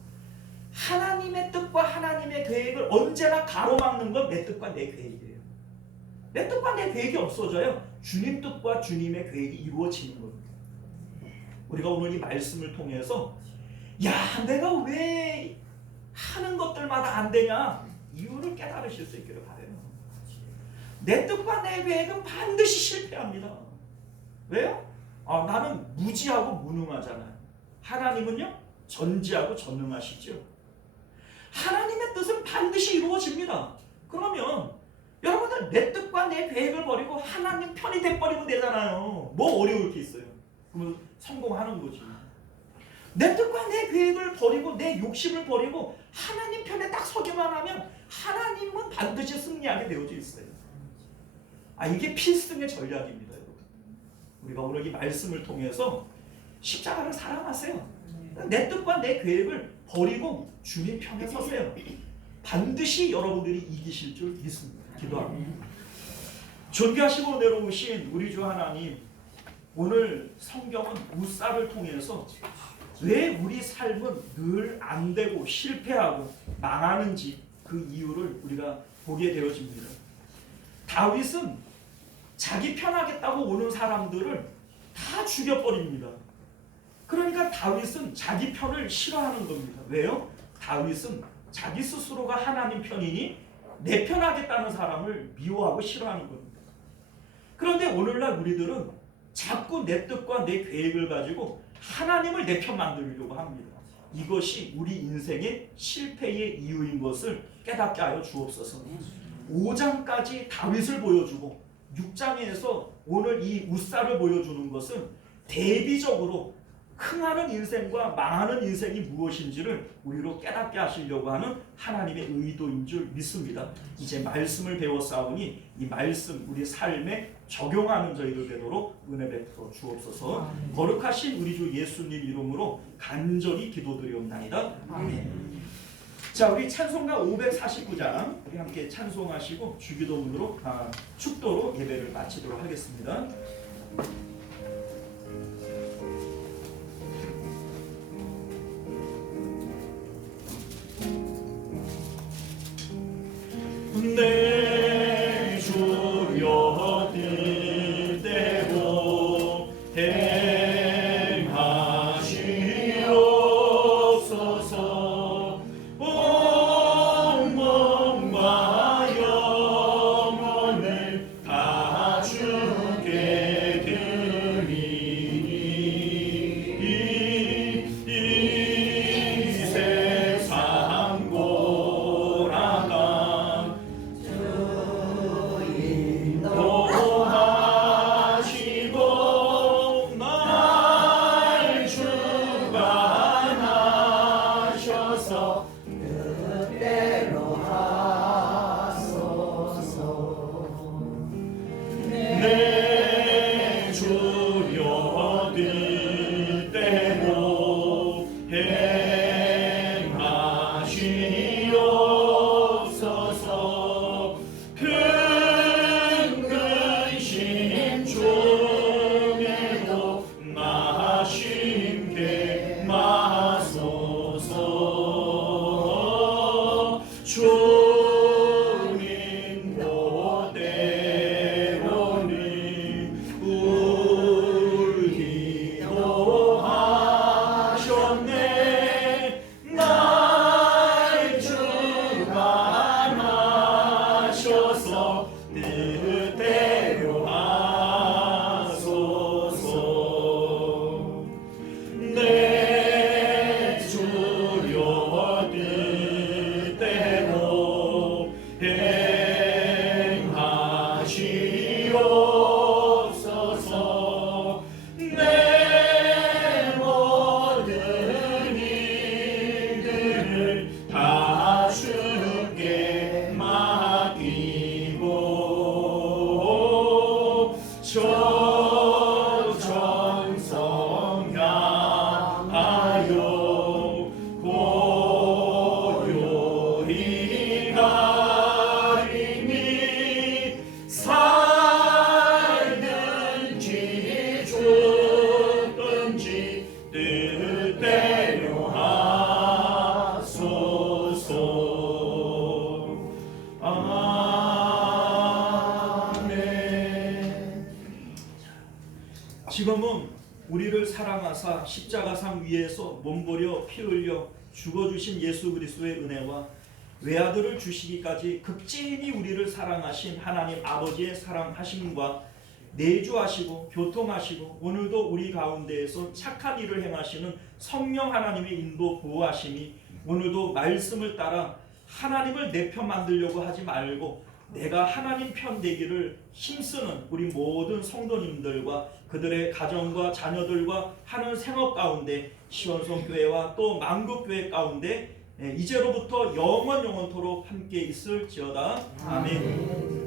하나님의 뜻과 하나님의 계획을 언제나 가로막는 건 내 뜻과 내 계획이에요. 내 뜻과 내 계획이 없어져요. 주님 뜻과 주님의 계획이 이루어지는 겁니다. 우리가 오늘 이 말씀을 통해서 내가 왜 하는 것들마다 안 되냐? 이유를 깨달으실 수 있기를 바라요. 내 뜻과 내 계획은 반드시 실패합니다. 왜요? 나는 무지하고 무능하잖아요. 하나님은요? 전지하고 전능하시죠. 하나님의 뜻은 반드시 이루어집니다. 그러면 여러분들 내 뜻과 내 계획을 버리고 하나님 편이 돼버리면 되잖아요. 뭐 어려울 게 있어요. 그러면 성공하는 거지. 내 뜻과 내 계획을 버리고 내 욕심을 버리고 하나님 편에 딱 서기만 하면 하나님은 반드시 승리하게 되어져 있어요. 이게 필승의 전략입니다, 여러분. 우리가 오늘 이 말씀을 통해서 십자가를 사랑하세요. 내 뜻과 내 계획을 버리고 주님 편에 서세요. 반드시 여러분들이 이기실 줄 믿습니다. 기도합니다. 존귀하시고 내려오신 우리 주 하나님, 오늘 성경은 우사를 통해서 왜 우리 삶은 늘 안 되고 실패하고 망하는지 그 이유를 우리가 보게 되어집니다. 다윗은 자기 편하겠다고 오는 사람들을 다 죽여버립니다. 그러니까 다윗은 자기 편을 싫어하는 겁니다. 왜요? 다윗은 자기 스스로가 하나님 편이니 내 편하겠다는 사람을 미워하고 싫어하는 겁니다. 그런데 오늘날 우리들은 자꾸 내 뜻과 내 계획을 가지고 하나님을 내 편 만들려고 합니다. 이것이 우리 인생의 실패의 이유인 것을 깨닫게 하여 주옵소서. 5장까지 다윗을 보여주고 6장에서 오늘 이 우사를 보여주는 것은 대비적으로 흥하는 인생과 망하는 인생이 무엇인지를 우리로 깨닫게 하시려고 하는 하나님의 의도인 줄 믿습니다. 이제 말씀을 배웠사오니 이 말씀 우리 삶에 적용하는 저희들 되도록 은혜 베풀어 주옵소서. 거룩하신 우리 주 예수님 이름으로 간절히 기도드리옵나이다. 아멘. 자, 우리 찬송가 549장 우리 함께 찬송하시고 주기도문으로 축도로 예배를 마치도록 하겠습니다. 주려들 때로 행하시옵소서. 온 몸과 영혼을 다 주께 드리니 이 세상 고라가 인도하시고 날 주관하셔서 뜻대로 하소서. 내 주려들 때로 행하시옵소서. 큰 근심 중에도 나심게 마소서. 주님도 때로는 울기도 하셨네. 날 주관하셔서 뜻대로 하소서. 내 주려들 때로 행하시옵소서. 내 모든 일들을 다 주께 맡기고 저 정성 향하여 고요히 가리니 살든지 죽든지 뜻대로 하소서. 아멘. 지금은 우리를 사랑하사 십자가상 위에서 몸버려 피 흘려 죽어주신 예수 그리스도의 은혜와 외아들을 주시기까지 극진히 우리를 사랑하신 하나님 아버지의 사랑하심과 내주하시고 교통하시고 오늘도 우리 가운데에서 착한 일을 행하시는 성령 하나님의 인도 보호하심이 오늘도 말씀을 따라 하나님을 내 편 만들려고 하지 말고 내가 하나님 편 되기를 힘쓰는 우리 모든 성도님들과 그들의 가정과 자녀들과 하는 생업 가운데 시원성교회와 또 만국교회 가운데 이제로부터 영원토록 함께 있을지어다. 아멘.